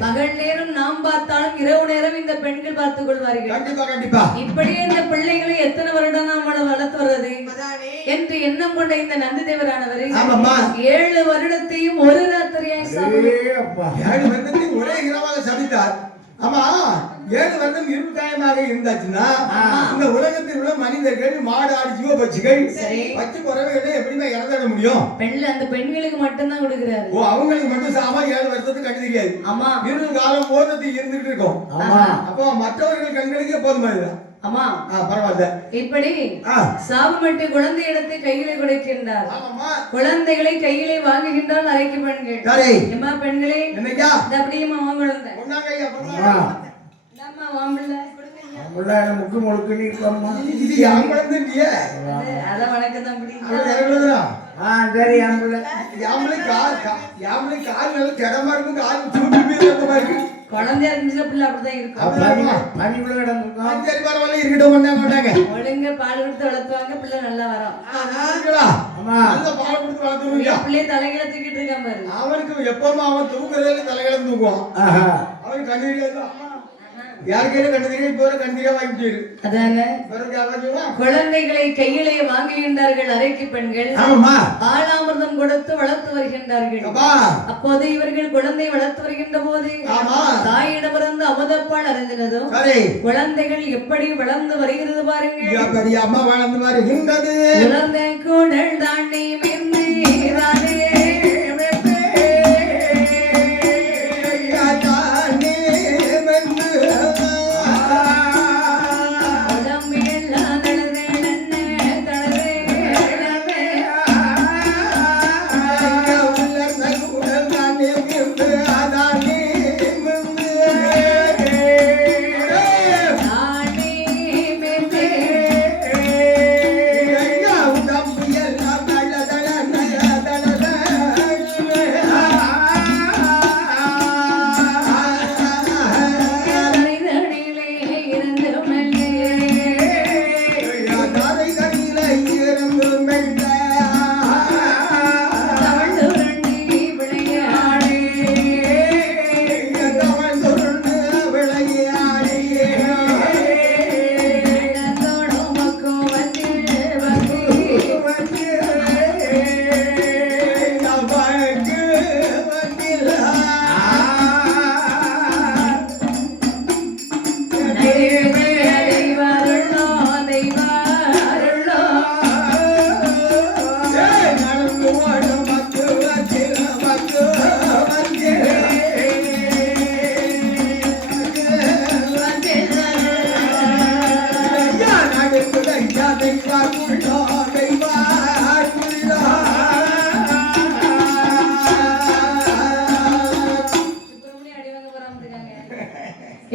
பகல் நேரம் நாம் பார்த்தாலும் இரவு நேரம் இந்த பெண்கள் பார்த்துக் கொள்வார்கள். இப்படியே இந்த பிள்ளைகளை எத்தனை வருடம் நாம் வளர்த்து வருவது என்று எண்ணம் கொண்ட இந்த நந்தி தேவரானவரை 7 வருடத்தையும் ஒரு ராத்திரியாய் ஒரே இரவாக சபித்தார். ஆமா 7 வருடம் இருட்டாயமாக இருந்தாச்சுன்னா இந்த உலகத்தில் உள்ள மனிதர்கள் மாடு ஆடு ஜீவபட்சிகள் பச்சை குறவைகளை எப்படிமே இறந்துட முடியும். அந்த பெண்களுக்கு மட்டும்தான் கொடுக்கிறாரு. ஓ அவங்களுக்கு மட்டும் சாமா 7 வருஷத்துக்கு கண்டு தெரியாது. ஆமா இருள் காலம் போதத்து இருந்துட்டு இருக்கும். அப்போ மற்றவர்கள் கண்களுக்கு எப்போதும் மாதிரிதான். ஆமா பரவாயில்ல. இப்படி சாபமிட்டு குழந்தை இடத்தை கையிலே கொடுக்கின்றார். குழந்தைகளை கையிலே வாங்குகின்றால் அரைக்கு பெண்கள். எம்மா பெண்களே அப்படியேமா வாங்குழந்தை முக்கு முழுக்கு நீக்கம்மா அத வணக்கம் தம்பி. சரி ஆம்பளை கிடமா இருக்கும் கால் தூக்கி இருக்கு. குழந்தையா இருந்துச்சு பிள்ளை அப்படிதான் இருக்கும். பனிக்குள்ள கிடந்திருக்கோம். சரி பரவாயில்ல இருக்கட்டும் மாட்டாங்க. ஒழுங்க பால் கொடுத்து வளர்த்துவாங்க பிள்ளை நல்லா வரும். பால் கொடுத்து வளர்த்துருவீங்க. பிள்ளைய தலைகளை தூக்கிட்டு இருக்கான் பாரு. அவனுக்கு எப்பவுமே அவன் தூக்குறதுல தலைகளை தூக்குவான். அவனுக்கு கண்ணு தெரியாது. யாருக்கையில கண்ணு தெரியாது. இப்போ கண்ணீரா வாங்கிட்டு அதானே குழந்தைகளை கையிலே வாங்குகின்றார்கள் அரைக்கு பெண்கள். பாலாமிர்தம் கொடுத்து வளர்த்து வருகின்றார்கள். அப்போது இவர்கள் குழந்தை வளர்த்து வருகின்ற போது தாயிடமிருந்து அமுதப்பால் அறிந்ததும் குழந்தைகள் எப்படி வளர்ந்து வருகிறது பாருங்க. அம்மா வளர்ந்து வருகின்றது. குழந்தை கூடல் தாண்டி மென்னே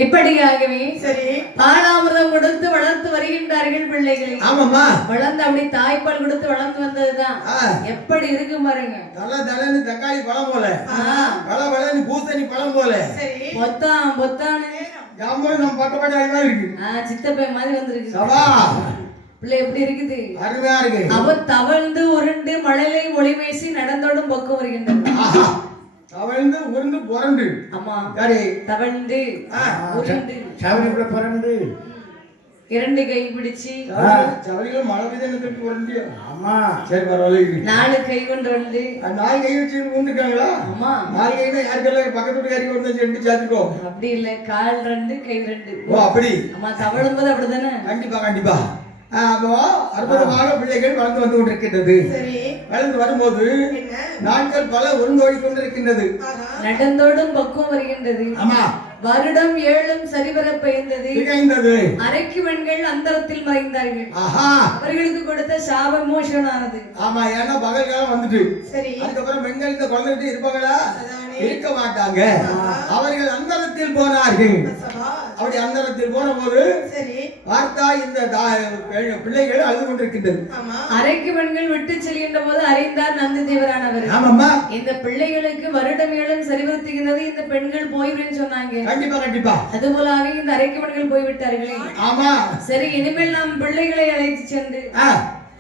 இப்படியாகவே சரி பாலாமிர்தம் கொடுத்து வளர்த்து வருகின்றார்கள் பிள்ளைகளை. ஆமாம்மா. வளர்ந்து அப்படி தாய்ப்பால் கொடுத்து வளர்ந்து வந்ததுதான் எப்படி இருக்கு பாருங்க. தலை தக்காளி பழம் போல, பழம் பூசணி பழம் போல, சரி பொத்தானு நம்ம பட்டப்பட்ட அறிவா இருக்கு. சித்தப்பை மாதிரி வந்திருக்கு. சபா பிள்ளை எப்படி இருக்குது, அருமையா இருக்கு. அவ தவழ்ந்து உருண்டு மழலை ஒளி வீசி நடந்தோடும் பக்கம் வருகின்றது. தவழ்ந்து உருண்டு புரண்டு. ஆமா சரி. தவழ்ந்து உருண்டு சவரிக்குள்ள பிறந்து இரண்டு கை பிடிச்சு சவரிகள் மழை பெய்து உரண்டி. ஆமா சரி பரவாயில்ல. 4 கை கொண்டு வந்து 4 கை வச்சு ஊந்துருக்காங்களா? ஆமா 4 கைனா யாருக்கெல்லாம் பக்கத்து வீட்டுக்காரி கொண்டு வந்து 2 சேர்த்துக்கோ. அப்படி இல்ல, கால் 2 கை 2. ஓ அப்படி. ஆமா தவழும் போது அப்படிதானே. கண்டிப்பா அப்போ அற்புதமாக பிள்ளைகள் வளர்ந்து வந்து கொண்டிருக்கின்றது. சரி வளர்ந்து வரும்போது நாட்கள் பல உருண்டோடி கொண்டிருக்கின்றது. நடந்தோடும் பக்குவம் வருகின்றது. ஆமா. வருடம் 7 சரிவர பெய்ந்தது. அரைக்கு பெண்கள் அந்தரத்தில் மறைந்தார்கள். அவர்களுக்கு கொடுத்த சாப மோசனானது. ஆமா, ஏன்னா பகல் காலம் வந்துட்டு. சரி அதுக்கப்புறம் பெண்கள் இந்த குழந்தைகிட்ட இருப்பாங்களா? இருக்க மாட்டாங்க. அவர்கள் அந்தரத்தில் போனார்கள். அப்படி அந்தரத்தில் போன போது பார்த்தா இந்த பிள்ளைகள் அழுது கொண்டிருக்கின்றது. அரைக்கு பெண்கள் விட்டு செல்கின்ற போது அறிந்தார் நந்தி தேவரானவர். ஆமாம்மா. இந்த பிள்ளைகளுக்கு வருடம் 7 சரிவர்த்திக்கிறது, இந்த பெண்கள் போய்விடுன்னு சொன்னாங்க. கண்டிப்பா அது போலவே இந்த அரைக்கு பெண்கள் போய்விட்டார்களே. ஆமா. சரி, இனிமேல் நாம் பிள்ளைகளை அழைத்து சென்று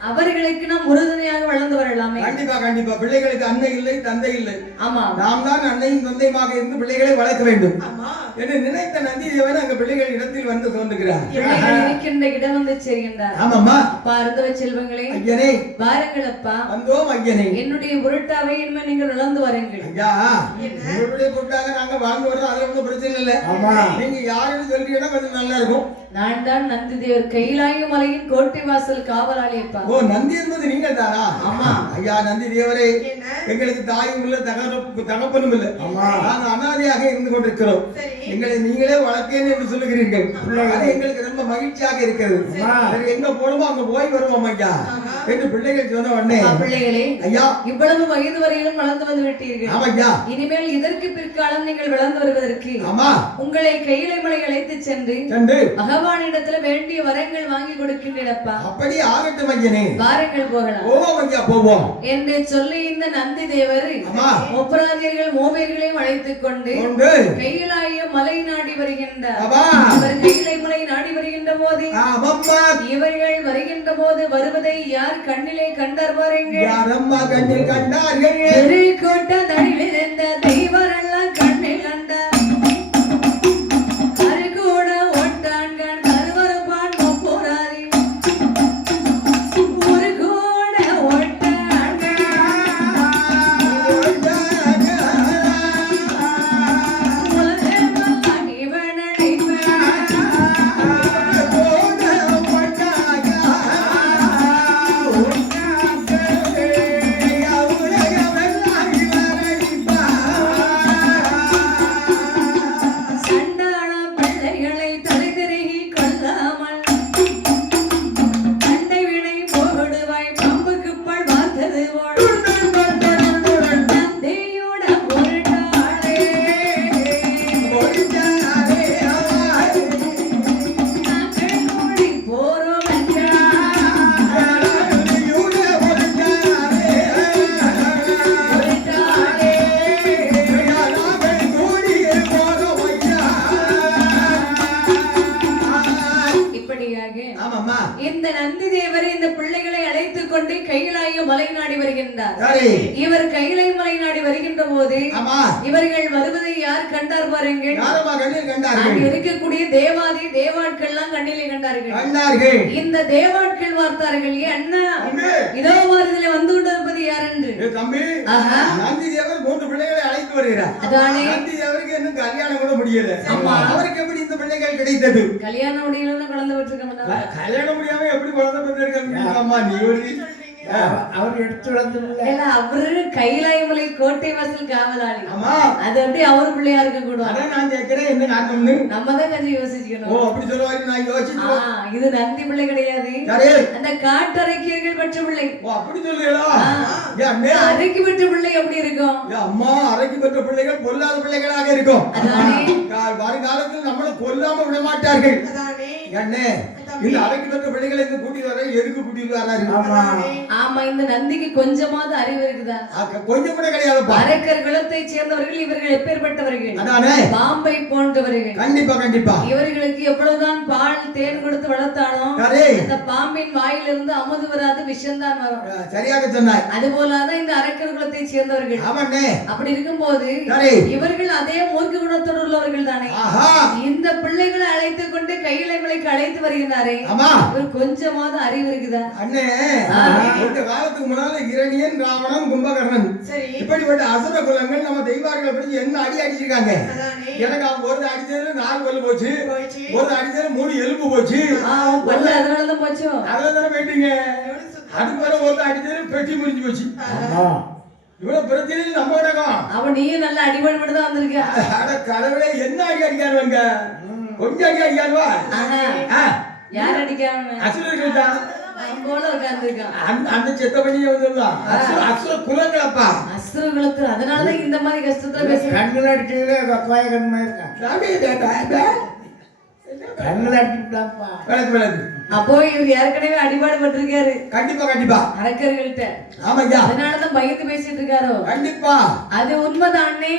அவர்களுக்கு நாம் உறுதுணையாக வளர்ந்து வரலாமே. கண்டிப்பா பிள்ளைகளுக்கு அன்னை இல்லை, தந்தை இல்லை. ஆமா, நாம் தான் அன்னையும் தந்தையுமாக இருந்து பிள்ளைகளை வளர்க்க வேண்டும் என்று நினைத்த நந்தி தேவன் அங்க பிள்ளைகள் இடத்தில் வந்து தோன்றுகிறார். பிள்ளைகள் இருக்கின்ற இடம் வந்து சேர்கின்றார். ஆமாம்மா. அப்பா அருந்தவ செல்வங்களே, ஐயனே வாருங்கள் அப்பா. வந்தோம் ஐயனே. என்னுடைய பொருட்டாவே இனிமே நீங்கள் வளர்ந்து வரீங்கள். ஐயா, உங்களுடைய பொருட்டாக நாங்க வாழ்ந்து வர்றோம், அதுல ஒன்றும் பிரச்சனை இல்லை. நீங்க யாருன்னு சொல்றீங்கன்னா கொஞ்சம் நல்லா இருக்கும். நான் தான் நந்தி தேவர், கைலாய மலையின் கோட்டை வாசல் காவலாளி அப்பா. ஓ, நந்தி என்பது நீங்கள் தானா? ஆமா. ஐயா நந்தி தேவரே, எங்களுக்கு தாயும் இல்ல, தகப்பனும் இல்லை. நாங்க அனாதையாக இருந்து கொண்டிருக்கிறோம். எங்களை நீங்களே வளர்க்கேன் என்று சொல்லுகிறீர்கள். அது எங்களுக்கு ரொம்ப மகிழ்ச்சியாக இருக்கிறது. எங்க போடுமோ அங்க போய் வருவோம் ஐயா என்று பிள்ளைகள் சொன்ன உடனே, பிள்ளைகளே ஐயா இவ்வளவு வயது வரையிலும் வளர்ந்து வந்து விட்டீர்கள். ஆமாய்யா. இனிமேல் இதற்கு பிற்காலம் நீங்கள் வளர்ந்து வருவதற்கு உங்களை கையிலை மலை அழைத்து சென்று பகவானிடத்துல வேண்டிய வரங்கள் வாங்கி கொடுக்கின்றப்பா. அப்படி ஆகட்டும் ஐயனே, வாரங்கள் போகலாம். போவோம் ஐயா, போவோம் என்று சொல்லி இந்த நந்தி தேவர் ஒப்பராதியர்கள் மூவேர்களையும் அழைத்துக் கொண்டு கையிலாய மலை நாடி வருகின்றார். அவர் கையிலை மலை நாடி வருகின்ற போது இவர்கள் வருகின்ற போது வருவதை யார் கண்ணிலே கண்டார் பாருங்கள். கோட்ட தடியில் இருந்த தெய்வரெல்லாம் கண்ணில் கண்டார். இந்த நந்தி தேவர் இந்த பிள்ளைகளை அழைத்துக் கொண்டு கையிலாய மலை நாடி வருகின்றார். இவர் கையிலை மலை நாடி வருகின்ற போது இவர்கள் வருவதை யார் கண்டார் பாருங்கள். அங்கு இருக்கக்கூடிய தேவாதி தேவாட்கள் எல்லாம் கண்ணிலே கண்டார்கள். இந்த தேவாட்கள் பார்த்தார்கள், அண்ணா இதோ வருதிலே வந்து கொண்டிருப்பது யார் என்று. நந்தி தேவர் 3 பிள்ளைகளை அழைத்து வருகிறார். அதானே நந்தி தேவருக்கு இன்னும் கல்யாணம் கூட முடியல. அவருக்கு எப்படி இந்த பிள்ளைகள் கிடைத்தது? கல்யாணம் முடியலன்னா குழந்தை பெற்றிருக்க மாட்டாங்க. கல்யாணம் முடியாம எப்படி குழந்தை பெற்றிருக்காங்க? அம்மா நீ ஒரு அவர் எடுத்து வளர்ந்துருல இல்ல அவரு கைலாயமலை கோட்டை வாசல் காவலாளி. ஆமா அது எப்படி அவர் பிள்ளையா இருக்க கூடும்? அதான் நான் கேட்கிறேன் என்ன காரணம்னு. நம்ம தான் கொஞ்சம் ஓ யோசிக்கணும். அப்படி சொல்லுவாரு நான் யோசிச்சு. இது நந்தி பிள்ளை கிடையாது, சரி அந்த காட்டரைக்கியர்கள் பெற்ற பிள்ளை. ஓ அப்படி சொல்லுங்களா? அரைக்கு பெற்ற பிள்ளை எப்படி இருக்கும்? அம்மா அரைக்கு பெற்ற பிள்ளைகள் கொல்லாத பிள்ளைகளாக இருக்கும். அதானே வருங்காலத்தில் நம்மளை கொல்லாம விட மாட்டார்கள். அதானே என்ன இந்த அரைக்கு பெற்ற பிள்ளைகளை இங்க கூட்டிட்டு வர எதுக்கு கூட்டிட்டு வராரு? ஆமா இந்த நந்திக்கு கொஞ்சமாவது அறிவு இருக்குதா? கொஞ்சம் கூட கிடையாது. அரக்கர் குலத்தை சேர்ந்தவர்கள் இவர்கள் எப்பேற்பட்டவர்கள்? அதானே பாம்பை போன்றவர்கள். கண்டிப்பா கண்டிப்பா இவர்களுக்கு எவ்வளவுதான் பால் தேன் கொடுத்து வளர்த்தாலும் சரி அந்த பாம்பின் வாயிலிருந்து அமுது வராது, விஷம்தான் வரும். சரியாக சொன்னாய். அது போலதான் இந்த அரக்கர் குலத்தை சேர்ந்தவர்கள். ஆமாண்ணே. அப்படி இருக்கும்போது சரி இவர்கள் அதே மூர்க்க குணத்தோடு உள்ளவர்கள் தானே. ஆஹா இந்த பிள்ளைகளை அழைத்துக் கொண்டு கையிலை மலைக்கு அழைத்து வருகிறாரே, ஆமா இவர் கொஞ்சமாவது அறிவு இருக்குதா? அண்ணே இந்த காலத்துக்கு முன்னால இரணியன், ராவணன், கும்பகர்ணன் சரி இப்படிப்பட்ட அசுர குலங்கள் நம்ம தெய்வார்களை பிடிச்சி என்ன அடி அடிச்சிருக்காங்க. அதானே எனக்கு அவங்க ஒரு அடிச்சதுல 4 பல்லு போச்சு, போயிச்சு ஒரு அடிச்சதுல 3 எலும்பு போச்சு. பல்ல அதனாலதான் போச்சோ? அவ்வளவுதானே போயிட்டீங்க. அதுக்கு பிறகு ஒரு அடிச்சதுல பெட்டி முடிஞ்சு போச்சு. இவ்வளவு பிரச்சனை நம்ம கிடக்கும். அவன் நீயும் நல்ல அடிபடி மட்டும் தான் வந்திருக்க. அட கடவுளே என்ன அடி அடிக்காருவாங்க. கொஞ்சம் அடி அடிக்காருவா. யார் அடிக்காம? அசுரர்கள் தான் போல உட்கார்ந்துருக்கான். அந்த செத்த பண்ணியே வந்துடலாம். அசுர குலங்களப்பா. அசுர குலத்து அதனாலதான் இந்த மாதிரி கஷ்டத்துல பேசுறேன். கண்ணுல அடிச்சதுல கப்பாய கண்ணுமா இருக்கான். கண்ணுல அடிச்சுட்டாப்பா. விளக்கு விளக்கு. அப்போ இவர் ஏற்கனவே அடிபாடு பட்டிருக்காரு கண்டிப்பா கண்டிப்பா அரக்கர்கள்ட்ட. ஆமாய்யா. அதனாலதான் பயந்து பேசிட்டு இருக்காரோ? கண்டிப்பா அது உண்மைதானே.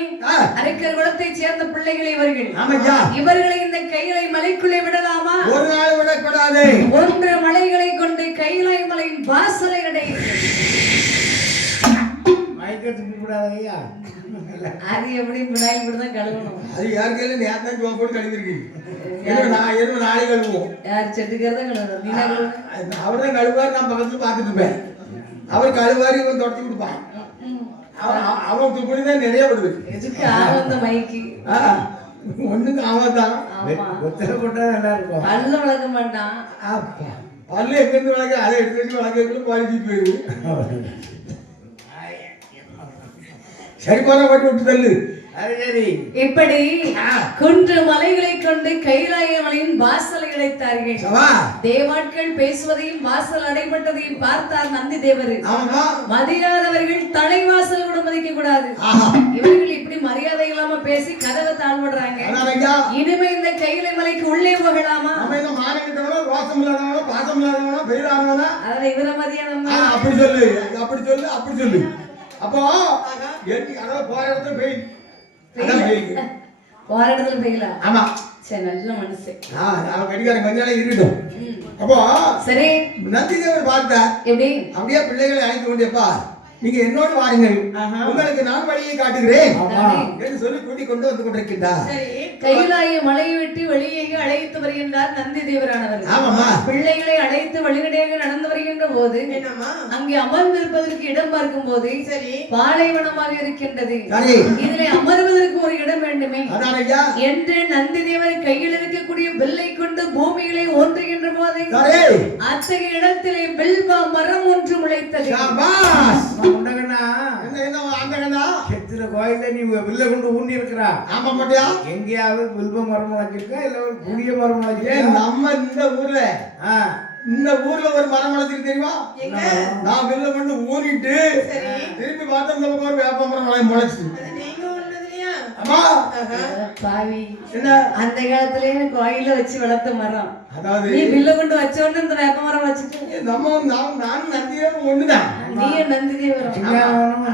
அரக்கர் குலத்தை சேர்ந்த பிள்ளைகள் இவர்கள். ஆமாய்யா. இவர்களை இந்த கைலை மலைக்குள்ளே விடலாமா? ஒரு நாள் விடக்கூடாது. 1 மலைகளை கொண்டு கைலை மலையின் வாசலை அடையும். மயக்கத்துக்கு கூடாது ஐயா. அது எப்படி முன்னாடி இப்படிதான் கழுவணும். அது யாருக்கையில நேரத்தான் ஜோம் போட்டு கழுவிருக்கு. என்ன நாளை கழுவோம். யார் செட்டுக்கிறதா கழுவணும்? நீனா கழுவணும். அவர் தான் கழுவாரு, நான் பக்கத்துல பாத்துட்டு இருப்பேன். அவர் கழுவாரு, இவன் தொடச்சி கொடுப்பான். அவன் துப்புனி தான் நிறைய விடுது. எதுக்கு ஆவந்த மைக்கு? ஒண்ணுக்கு அவன் தான் ஒத்தரை போட்டா நல்லா இருக்கும். பல்ல வளர்க்க மாட்டான். பல்லு எங்க இருந்து வளர்க்க அதை எடுத்து வச்சு வளர்க்கறதுக்குள்ள குவாலிட்டி போயிடுது. சரிப்பான ஓட்டி விட்டு தள்ளு. இப்படி குன்று மலைகளை கொண்டு கைலாய மலையின் வாசலை அடைத்தார்கள். தேவாட்கள் பேசுவதையும் வாசல் அடைபட்டதையும் பார்த்தார் நந்தி தேவர். மதியாதவர்கள் தலைவாசல் கூட மதிக்க கூடாது. இவர்கள் இப்படி மரியாதை இல்லாம பேசி கதவை தாழ்படுறாங்க. இனிமே இந்த கைலை மலைக்கு உள்ளே போகலாமா? அதாவது இவர மதியானம் அப்படி சொல்லு அப்படி சொல்லு அப்படி சொல்லு. அப்போ போற இடத்துல போய் போற இடத்துல போய்க்கலாம். ஆமா சரி நல்ல மனுஷன். கடிகாரம் கொஞ்ச நாள் இருக்கட்டும். அப்போ சரி நந்தி தேவர் பார்த்தா எப்படி அப்படியே பிள்ளைகளை அழைத்து கொண்டேப்பா நீங்க என்னோடு வாருங்கள், உங்களுக்கு நான் வழியை காட்டுகிறேன் என்று சொல்லி கூட்டிக் கொண்டு வந்து கொண்டிருக்கின்றார். கைலாய மலையை விட்டு வெளியே அழைத்து வருகின்றார் நந்தி தேவரானவர். பிள்ளைகளை அழைத்து வழிநடையாக நடந்து வருகின்ற போது அங்கே அமர்ந்திருப்பதற்கு இடம் பார்க்கும் போது பாலைவனமாக இருக்கின்றது. இதிலே அமர்வதற்கு ஒரு இடம் வேண்டுமே என்று நந்தி தேவர் கையில் இருக்கக்கூடிய வெள்ளை கொண்டு பூமிகளை ஒன்றுகின்ற போது அத்தகைய இடத்திலே வெல்வா மரம் ஒன்று முளைத்தது. கோயில நீ வில்ல கொண்டு ஊண்டி இருக்கிறா. ஆமா மாட்டியா? எங்கேயாவது வில்வ மரம் வளர்ச்சிருக்கா இல்ல ஒரு புளிய மரம் வளர்ச்சிருக்கா? நம்ம இந்த ஊர்ல ஒரு மரம் வளர்ச்சிருக்கு தெரியுமா? நான் வில்ல கொண்டு ஊனிட்டு திருப்பி பார்த்தா இந்த பக்கம் ஒரு வேப்ப மரம் முளைச்சு. அந்த காலத்திலேயே கோயில வச்சு வளர்த்த மரம். அதாவது நீ வில்ல கொண்டு வச்ச உடனே இந்த வேப்ப மரம் வச்சுட்டு நானும் நந்திதேவரும் ஒண்ணுதான். நீயும் நந்தி தேவரும்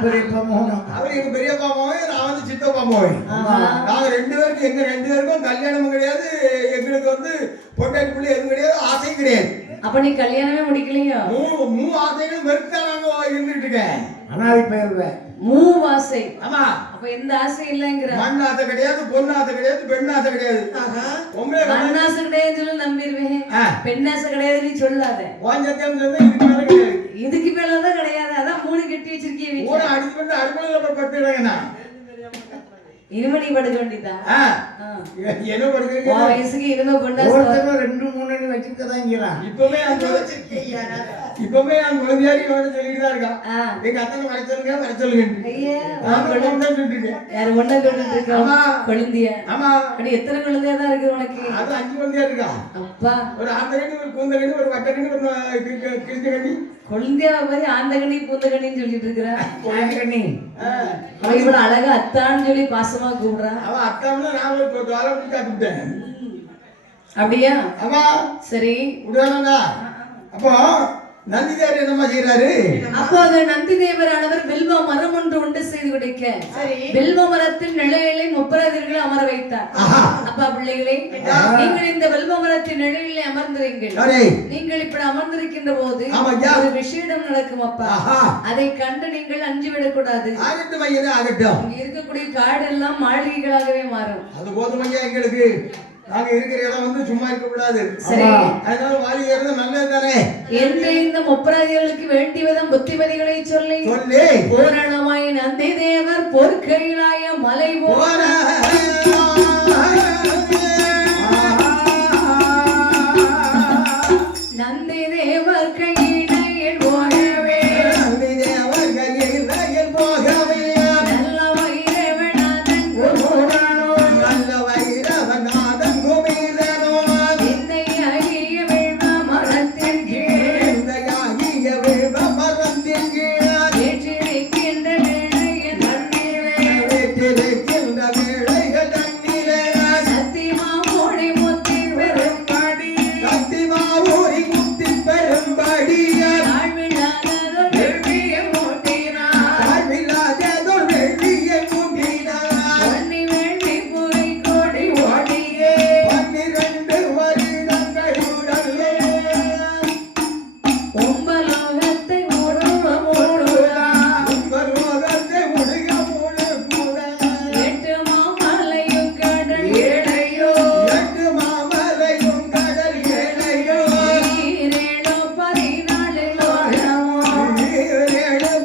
அவர் எங்க பெரியப்பா மாவே, நான் வந்து சித்தப்பா மாவே. நாங்க 2 பேருக்கும் எங்க 2 பேருக்கும் கல்யாணமும் கிடையாது, எங்களுக்கு வந்து பொண்டாட்டி பிள்ளை எதுவும் கிடையாது, ஆசையும் கிடையாது. அப்ப நீ கல்யாணமே முடிக்கலையோ? 3 ஆசைகளும் வெறுத்தா நாங்க இருந்துட்டு இருக்கேன். அனாதை பெயர்வேன் 3 ஆசை. ஆமா. அப்ப எந்த ஆசை இல்லைங்கிற? மண் ஆசை கிடையாது, பொண்ணு ஆசை கிடையாது, பெண் ஆசை கிடையாது. மண் ஆசை கிடையாது சொல்லி நம்பிடுவேன். பெண் ஆசை கிடையாது நீ சொல்லாத. இதுக்கு மேலதான் கிடையாது. அதான் 3 கட்டி வச்சிருக்கீங்க. 3 அடிச்சு பண்ணி அடுப்பல படுத்துறாங்க. இனிமே நீ படுக்க வேண்டியதா? என்ன படுக்கிறீங்க? வயசுக்கு இனிமே பொண்ணு 2 3 வச்சிருக்கதான். இப்பவே இப்பவே நான் குழந்தையாரி சொல்லிட்டு தான் இருக்கா. ஆ. எங்க அத்தனை வர சொல்லுங்க வர சொல்லுங்க. ஐயா, சொல்லிட்டு யாரு ஒண்ணு கொண்டு இருக்கா? ஆமா. குழந்தையா? ஆமா. அடி எத்தனை குழந்தையா தான் இருக்கு உனக்கு? அது 5 குழந்தையா இருக்கா. அப்பா, ஒரு ஆந்தகண்ணி, ஒரு கூந்தகண்ணி, ஒரு வட்டகண்ணி, ஒரு கிழிஞ்சகண்ணி. குழந்தையா மாதிரி ஆந்தகண்ணி பூந்தகண்ணின்னு சொல்லிட்டு இருக்கிறா. கண்ணி அவ இவ்வளவு அழகா அத்தான்னு சொல்லி பாசமா கூப்பிடுறான். அவன் அத்தாம்னா நான் ஒரு துவாரம் விட்டு காட்டுவிட்டேன். அப்படியா? ஆமா. சரி. உதாரணா அப்போ நந்திதேவர் என்னமா செய்யறாரு? அப்போ அது நந்தி தேவரானவர் வில்வ மரம் ஒன்று உண்டு செய்து கொடுக்க வில்வ மரத்தின் நிழலிலே முப்பராதிகளை அமர வைத்தார். அப்பா பிள்ளைகளே, நீங்கள் இந்த வில்வ மரத்தின் நிழலிலே அமர்ந்திருங்கள். நீங்கள் இப்படி அமர்ந்திருக்கின்ற போது ஒரு விஷயம் நடக்கும் அப்பா. அதை கண்டு நீங்கள் அஞ்சு விடக்கூடாது. ஆகட்டும் ஐயனே, ஆகட்டும். இங்க இருக்கக்கூடிய காடு எல்லாம் மாளிகைகளாகவே மாறும். அது போதும் ஐயா. எங்களுக்கு நாங்க இருக்கிற இடம் வந்து சும்மா இருக்க கூடாது. சரி, அதனால மாளிகை இருந்தா நல்லது தானே. இந்த முப்பராதிகளுக்கு வேண்டிய விதம் புத்திமதிகளை சொல்லி பூரணமாய் நந்தி தேவர் பொற்கையிலாய மலை போற நந்தி தேவர் கையிடையில் போகவே நந்தி தேவர் கையிடையில் போகவே நல்ல வைரவநாதன் நல்ல வைரவநாதன் குமீரனோ இந்தையாகிய வில்வ மரத்தின் கீழ் இந்தையாகிய வில்வ மரத்தின் கீழ் ஏற்றிருக்கின்ற வேளையின் தண்ணீரே வீட்டிருக்கின்ற வேளைகள் தண்ணீரே சத்தியமா மொழி முத்தின் பெரும்படி சத்திமாவூரி முத்தி பெரும்படிய தாழ்வில்லாததொரு வெள்ளியை மூட்டினார். தாழ்வில்லாததொரு வெள்ளியை மூட்டினார். பொன்னி வெள்ளி புகை கோடி ஓடியே 12 வருடங்களுடனே கும்பலோகத்தை முழுவ மூடுவார். உம்பரோகத்தை முழுக முழுகுவார். 8 மாமலையும் கடல் ஏழையோ 8 மாமலையும் கடல் ஏழையோ ஈரேழோ 14 லோகமோ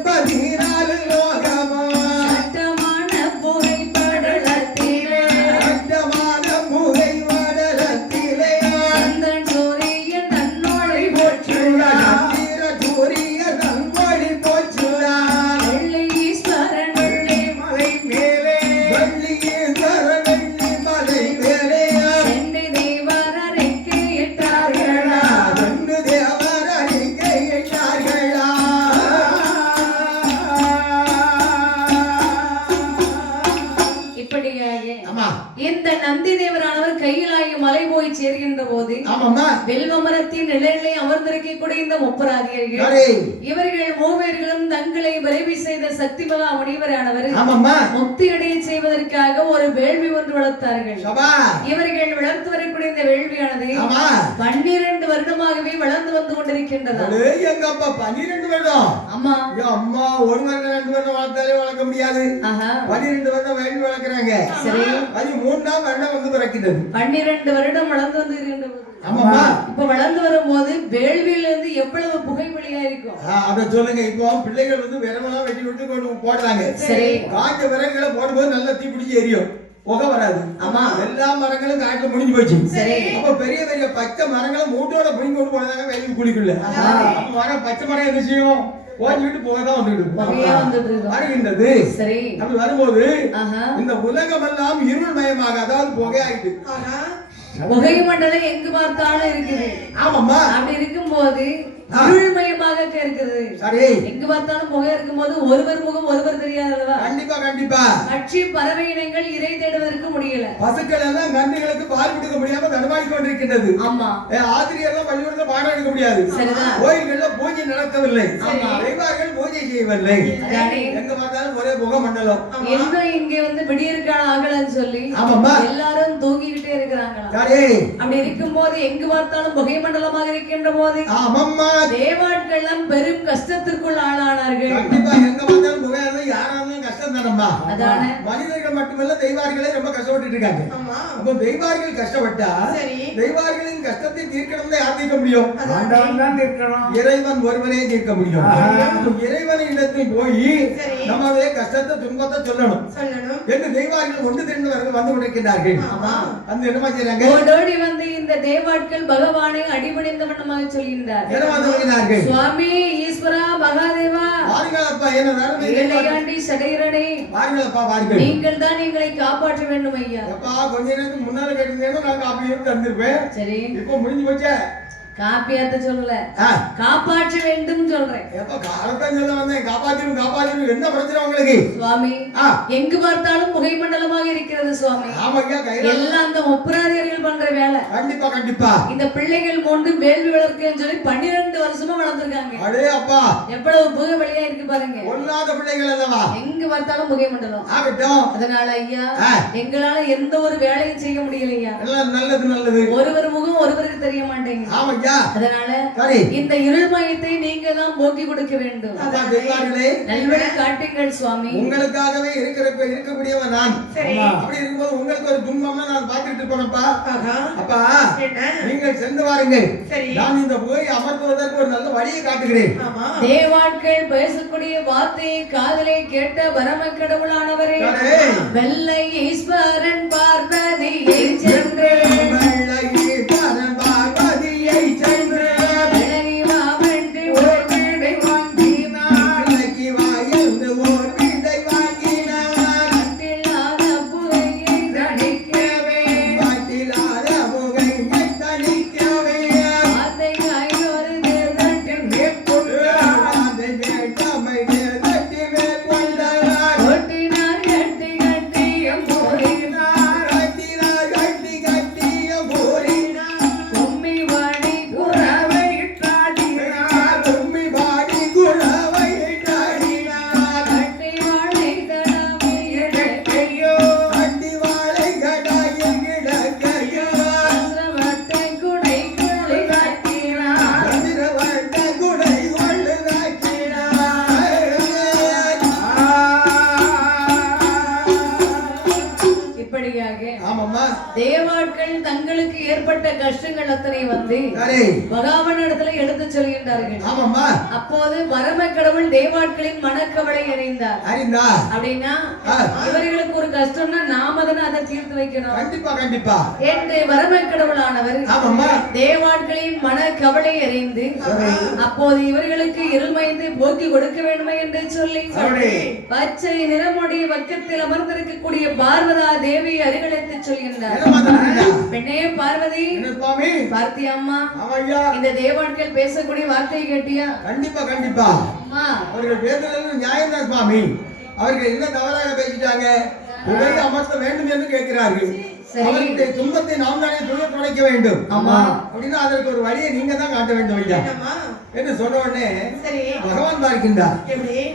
14 லோகமோ சட்டமான புகை படலத்திலே அட்டமான முகை வடலத்திலே சந்தன் சூரியன் தன்னோடை போற்றுள்ளார். சந்திர சூரிய தன்மொழி போச்சுடார். வெள்ளி ஈஸ்வரன் வெள்ளி மலை மேலே வள்ளியேஸ்வர வெள்ளி மலை மேலேயா சென்று தேவர் அறிக்கையிட்டார்களா. ரெண்டு தேவர் அறிக்கையிட்டார்களா. இப்படியாக ஆமா இந்த நந்தி தேவரானவர் கையிலாகி மலை போய் சேர்கின்ற போது ஆமாம்மா. வில்வ மரத்தின் நிழலிலே அமர்ந்திருக்கக்கூடிய இந்த முப்பராதியர்கள் சரி. இவர்கள் மூவர்களும் தங்களை விரைவி செய்த சக்தி மகா முனிவரானவர் ஆமாம்மா. முக்தி அடைய செய்வதற்காக ஒரு வேள்வி ஒன்று வளர்த்தார்கள். சபா. இவர்கள் வளர்த்து வரக்கூடிய இந்த வேள்வியானது ஆமா. 12 வருடமாகவே வளர்ந்து வந்து கொண்டிருக்கின்றதா. அடே எங்க அப்பா 12 வருடம். அம்மா ஐயோ அம்மா, ஒரு வருடம் 2 வருடம் வளர்த்தாலே வளர்க்க முடியாது. ஆஹா 12 வருடம் வேண்டி வளர்க்கறாங்க. சரி. அது 3ஆம் வருடம் வந்து பிறக்கிறது. 12 வருடம் வளர்ந்து வந்து இருக்கின்றது. ஆமாம்மா. இப்ப வளர்ந்து வரும்போது வேள்வியில இருந்து எவ்வளவு புகை வெளியா இருக்கும். அத சொல்லுங்க. இப்போ பிள்ளைகள் வந்து விரமெல்லாம் வெட்டி விட்டு கொண்டு போடுறாங்க. சரி. காஞ்ச விறகுகளை போடும்போது நல்லா தீ பிடிச்சி எரியும், புகை வராது. ஆமா. எல்லா மரங்களும் காட்டுல முடிஞ்சு போச்சு. சரி. அப்ப பெரிய பெரிய பச்சை மரங்களை மூட்டோட பிடிங்கி கொண்டு போனாங்க வேலைக்கு குளிக்குள்ள. அப்ப மரம் பச்சை மரம் என்ன செய்யும்? ஓடி விட்டு புகைதான் புகையா வந்துட்டு இருக்கும். வருகின்றது. சரி. அப்படி வரும்போது ஆஹா இந்த உலகம் எல்லாம் இருள்மயமாக, அதாவது புகையாயிட்டு. புகை மண்டலம் எங்கு பார்த்தாலும் இருக்குது. ஆமாம்மா. அப்படி இருக்கும்போது இருள்மயமாக இருக்குது. சரி. எங்கு பார்த்தாலும் புகை இருக்கும்போது ஒருவர் முகம் ஒருவர் தெரியாதல்லவா. கண்டிப்பா கண்டிப்பா. பட்சி பறவை இனங்கள் இறை தேடுவதற்கு முடியல. பசுக்கள் எல்லாம் கன்றுகளுக்கு பால் கொடுக்க முடியாம தடுமாறி கொண்டிருக்கின்றது. ஆமா. ஆசிரியர்லாம் பள்ளிக்கூடத்துல பாடம் எடுக்க முடியாது. சரிதான். கோயில்கள்ல பூஜை நடக்கவில்லை. ஆமா. தெய்வார்கள் பூஜை செய்யவில்லை. எங்க பார்த்தாலும் ஒரே புகை மண்டலம். இன்னும் இங்க வந்து விடியற்கால ஆகலன்னு சொல்லி ஆமாம்மா. எல்லாரும் தூங்கிக்கிட்டே இருக்கிறாங்களா. சரி. அப்படி இருக்கும்போது எங்கு பார்த்தாலும் புகை மண்டலமாக இருக்கின்ற போது ஆமாம்மா. தேவாட்கள் எல்லாம் பெரும் கஷ்டத்திற்குள் ஆளானார்கள். கண்டிப்பா. எங்க பார்த்தாலும் புகை இருந்தாலும் யாராலும் கஷ்டம் தானம்மா. அதானே. மனிதர்கள் மட்டுமல்ல, தெய்வார்களே ரொம்ப கஷ்டப்பட்டு இருக்காங்க. அப்ப தெய்வார்கள் கஷ்டப்பட்டா தெய்வார்களின் கஷ்டத்தை தீர்க்கணும்னு யார் தீர்க்க முடியும்? ஆண்டவன் தான் இருக்கணும். இறைவன் ஒருவரே தீர்க்க முடியும். இறைவன் இடத்தில் போய் நம்மளுடைய கஷ்டத்தை துன்பத்தை சொல்லணும் என்று தெய்வார்கள் ஒன்று திரண்டு வந்து கொண்டிருக்கிறார்கள். அந்த என்னமா செய்றாங்க? ஓடோடி வந்து இந்த தேவாட்கள் பகவானை அடிபணிந்த வண்ணமாக சொல்கின்றார். என்னமா சொல்கிறார்கள்? சுவாமி ஈஸ்வரா மகாதேவா, வாருங்களப்பா, என்ன நடந்தது? ஏழையாண்டி சடையரனே, வாருங்களப்பா, வாருங்கள். நீங்கள் தான் எங்களை காப்பாற்ற வேண்டும் ஐயா. அப்பா, கொஞ்ச நேரத்துக்கு முன்னால கேட்டிருந்தேன்னா நான் காப்பி தந்திருப்பேன். சரி, இப்போ முடிஞ்சு போச்சே. காப்பியாத்த சொல்லல, காப்பாற்ற வேண்டும் சொல்றேன். எப்ப காலத்தான் சொல்ல வந்தேன், காப்பாத்திரும் காப்பாத்திரும். என்ன பிரச்சனை உங்களுக்கு? சுவாமி, எங்கு பார்த்தாலும் புகை மண்டலமாக இருக்கிறது சுவாமி. ஆமாங்க, எல்லாம் அந்த ஒப்புராதியர்கள் பண்ற வேலை. கண்டிப்பா கண்டிப்பா. இந்த பிள்ளைகள் மூன்று வேள்வி வளர்க்குன்னு சொல்லி 12 வருஷமா வளர்ந்துருக்காங்க. அடே அப்பா, எவ்வளவு புகை வெளியா இருக்கு பாருங்க. ஒல்லாத பிள்ளைகள் அல்லவா? எங்கு பார்த்தாலும் புகை மண்டலம். ஆகட்டும். அதனால ஐயா, எங்களால எந்த ஒரு வேலையும் செய்ய முடியலையா. நல்லது நல்லது. ஒருவர் முகம் ஒருவருக்கு தெரிய மாட்டேங்குது. ஆமாங்க. அதனால இந்த இருள் மயத்தை நீங்க தான் போக்கி கொடுக்க வேண்டும். நல்வழி காட்டுங்கள் சுவாமி. உங்களுக்காகவே இருக்கக்கூடியவன் நான். அப்படி இருக்கும்போது உங்களுக்கு ஒரு துன்பம்னா நான் பார்த்துட்டு போனப்பா. அப்பா, நீங்கள் சென்று வாருங்கள். நான் இந்த புகையை அமர்த்துவதற்கு ஒரு நல்ல வழியை காட்டுகிறேன். தேவாட்கள் பேசக்கூடிய வார்த்தையை காதலை கேட்ட பரம கடவுளானவரே, வெள்ளை ஈஸ்வரன் பார்வதியை சென்று தேவாட்கள் தங்களுக்கு ஏற்பட்ட கஷ்டங்கள் அத்தனை வந்து பகவானிடத்துல எடுத்து சொல்கின்றார்கள். அப்போது பரம கடவுள் தேவாட்களின் மனக்கவலை அறிந்தார். அப்படின்னா இவர்களுக்கு ஒரு கஷ்டம்னா நாம தானே அதை தீர்த்து வைக்கணும். கண்டிப்பா கண்டிப்பா என்று பரம கடவுளானவர் தேவாட்களின் மனக்கவலை அறிந்து அப்போது இவர்களுக்கு இருள்மயத்தை போக்கி கொடுக்க வேண்டுமே என்று சொல்லி பச்சை நிறமுடைய பக்கத்தில் அமர்ந்திருக்கக்கூடிய பார்வதா தேவி அருகழைத்து சொல்கின்றார். பெண்ணே பார்வதி, பார்த்தியா அம்மா, இந்த தேவாட்கள் பேசக்கூடிய வார்த்தையை கேட்டியா? கண்டிப்பா கண்டிப்பா. அவர்கள் பேசுறது நியாயம் தான் சுவாமி. அவர்கள் என்ன தவறாக பேசிட்டாங்க? புகை அமர்த்த வேண்டும் என்று கேட்கிறார்கள். அவர்களுடைய துன்பத்தை நாம் தானே துடைக்க வேண்டும். அப்படின்னா அதற்கு ஒரு வழியை நீங்க தான் காட்ட வேண்டும் ஐயா என்று சொன்ன உடனே பகவான் பார்க்கின்றார்.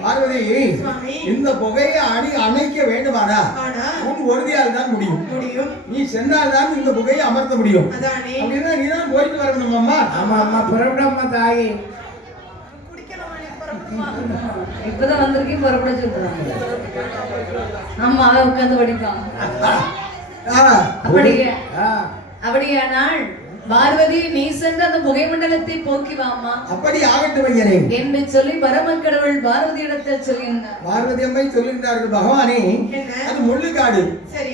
பார்வதி, இந்த புகையை அணைக்க வேண்டுமானா உன் ஒருதியால் தான் முடியும். நீ சென்றால் தான் இந்த புகையை அமர்த்த முடியும். அப்படின்னா நீ தான் போயிட்டு வரணும் அம்மா. ஆமா அம்மா, புறப்படாம தாயி இப்பதான் வந்திருக்கேன், புறப்பட சொல்றாங்க. ஆமா, உட்கார்ந்து படிப்பாங்க. அப்படியானால் பார்வதி, நீ சென்று அந்த புகை மண்டலத்தை போக்கி வாமா. அப்படி ஆகட்டும் என்று சொல்லி பரமக்கடவுள் பார்வதி இடத்தில் சொல்கின்றார். பார்வதி அம்மை சொல்கின்றார்கள், பகவானே அது முள்ளுக்காடு.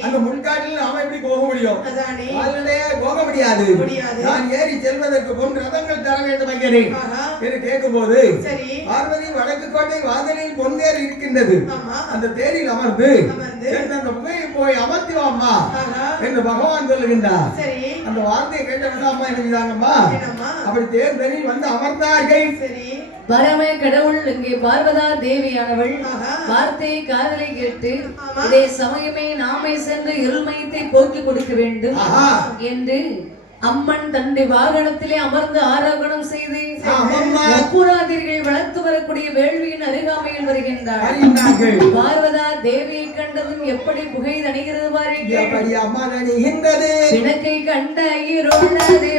அந்த முள்காட்டில் நாம எப்படி போக முடியும்? போக முடியாது. நான் ஏறி செல்வதற்கு பொன் ரதங்கள் தர வேண்டும் ஐயனே என்று கேட்கும் போது பார்வதி வடக்கு கோட்டை வாசலில் பொன்னேர் இருக்கின்றது. அந்த தேரில் அமர்ந்து அந்த புகையை போய் அமர்த்தி வாமா என்று பகவான் சொல்லுகின்றார். அந்த வார்த்தையை கேட்ட அம்மா என்ன அப்படி தேர்தலில் வந்து அமர்ந்தார்கள். பரம கடவுள் இங்கே பார்வதா தேவியானவள் வார்த்தையை காதலை கேட்டு இதே சமயமே நாமே சென்று இருள்மயத்தை போக்கி கொடுக்க வேண்டும் என்று அம்மன் தன்னுடைய வாகனத்திலே அமர்ந்து ஆரோகணம் செய்து ஒப்புராதிர்கள் வளர்த்து வரக்கூடிய வேள்வியின் அருகாமையில் வருகின்றார். பார்வதா தேவியை கண்டதும் எப்படி புகை தணிகிறது பாருங்கள். பிணக்கை கண்ட இருளதே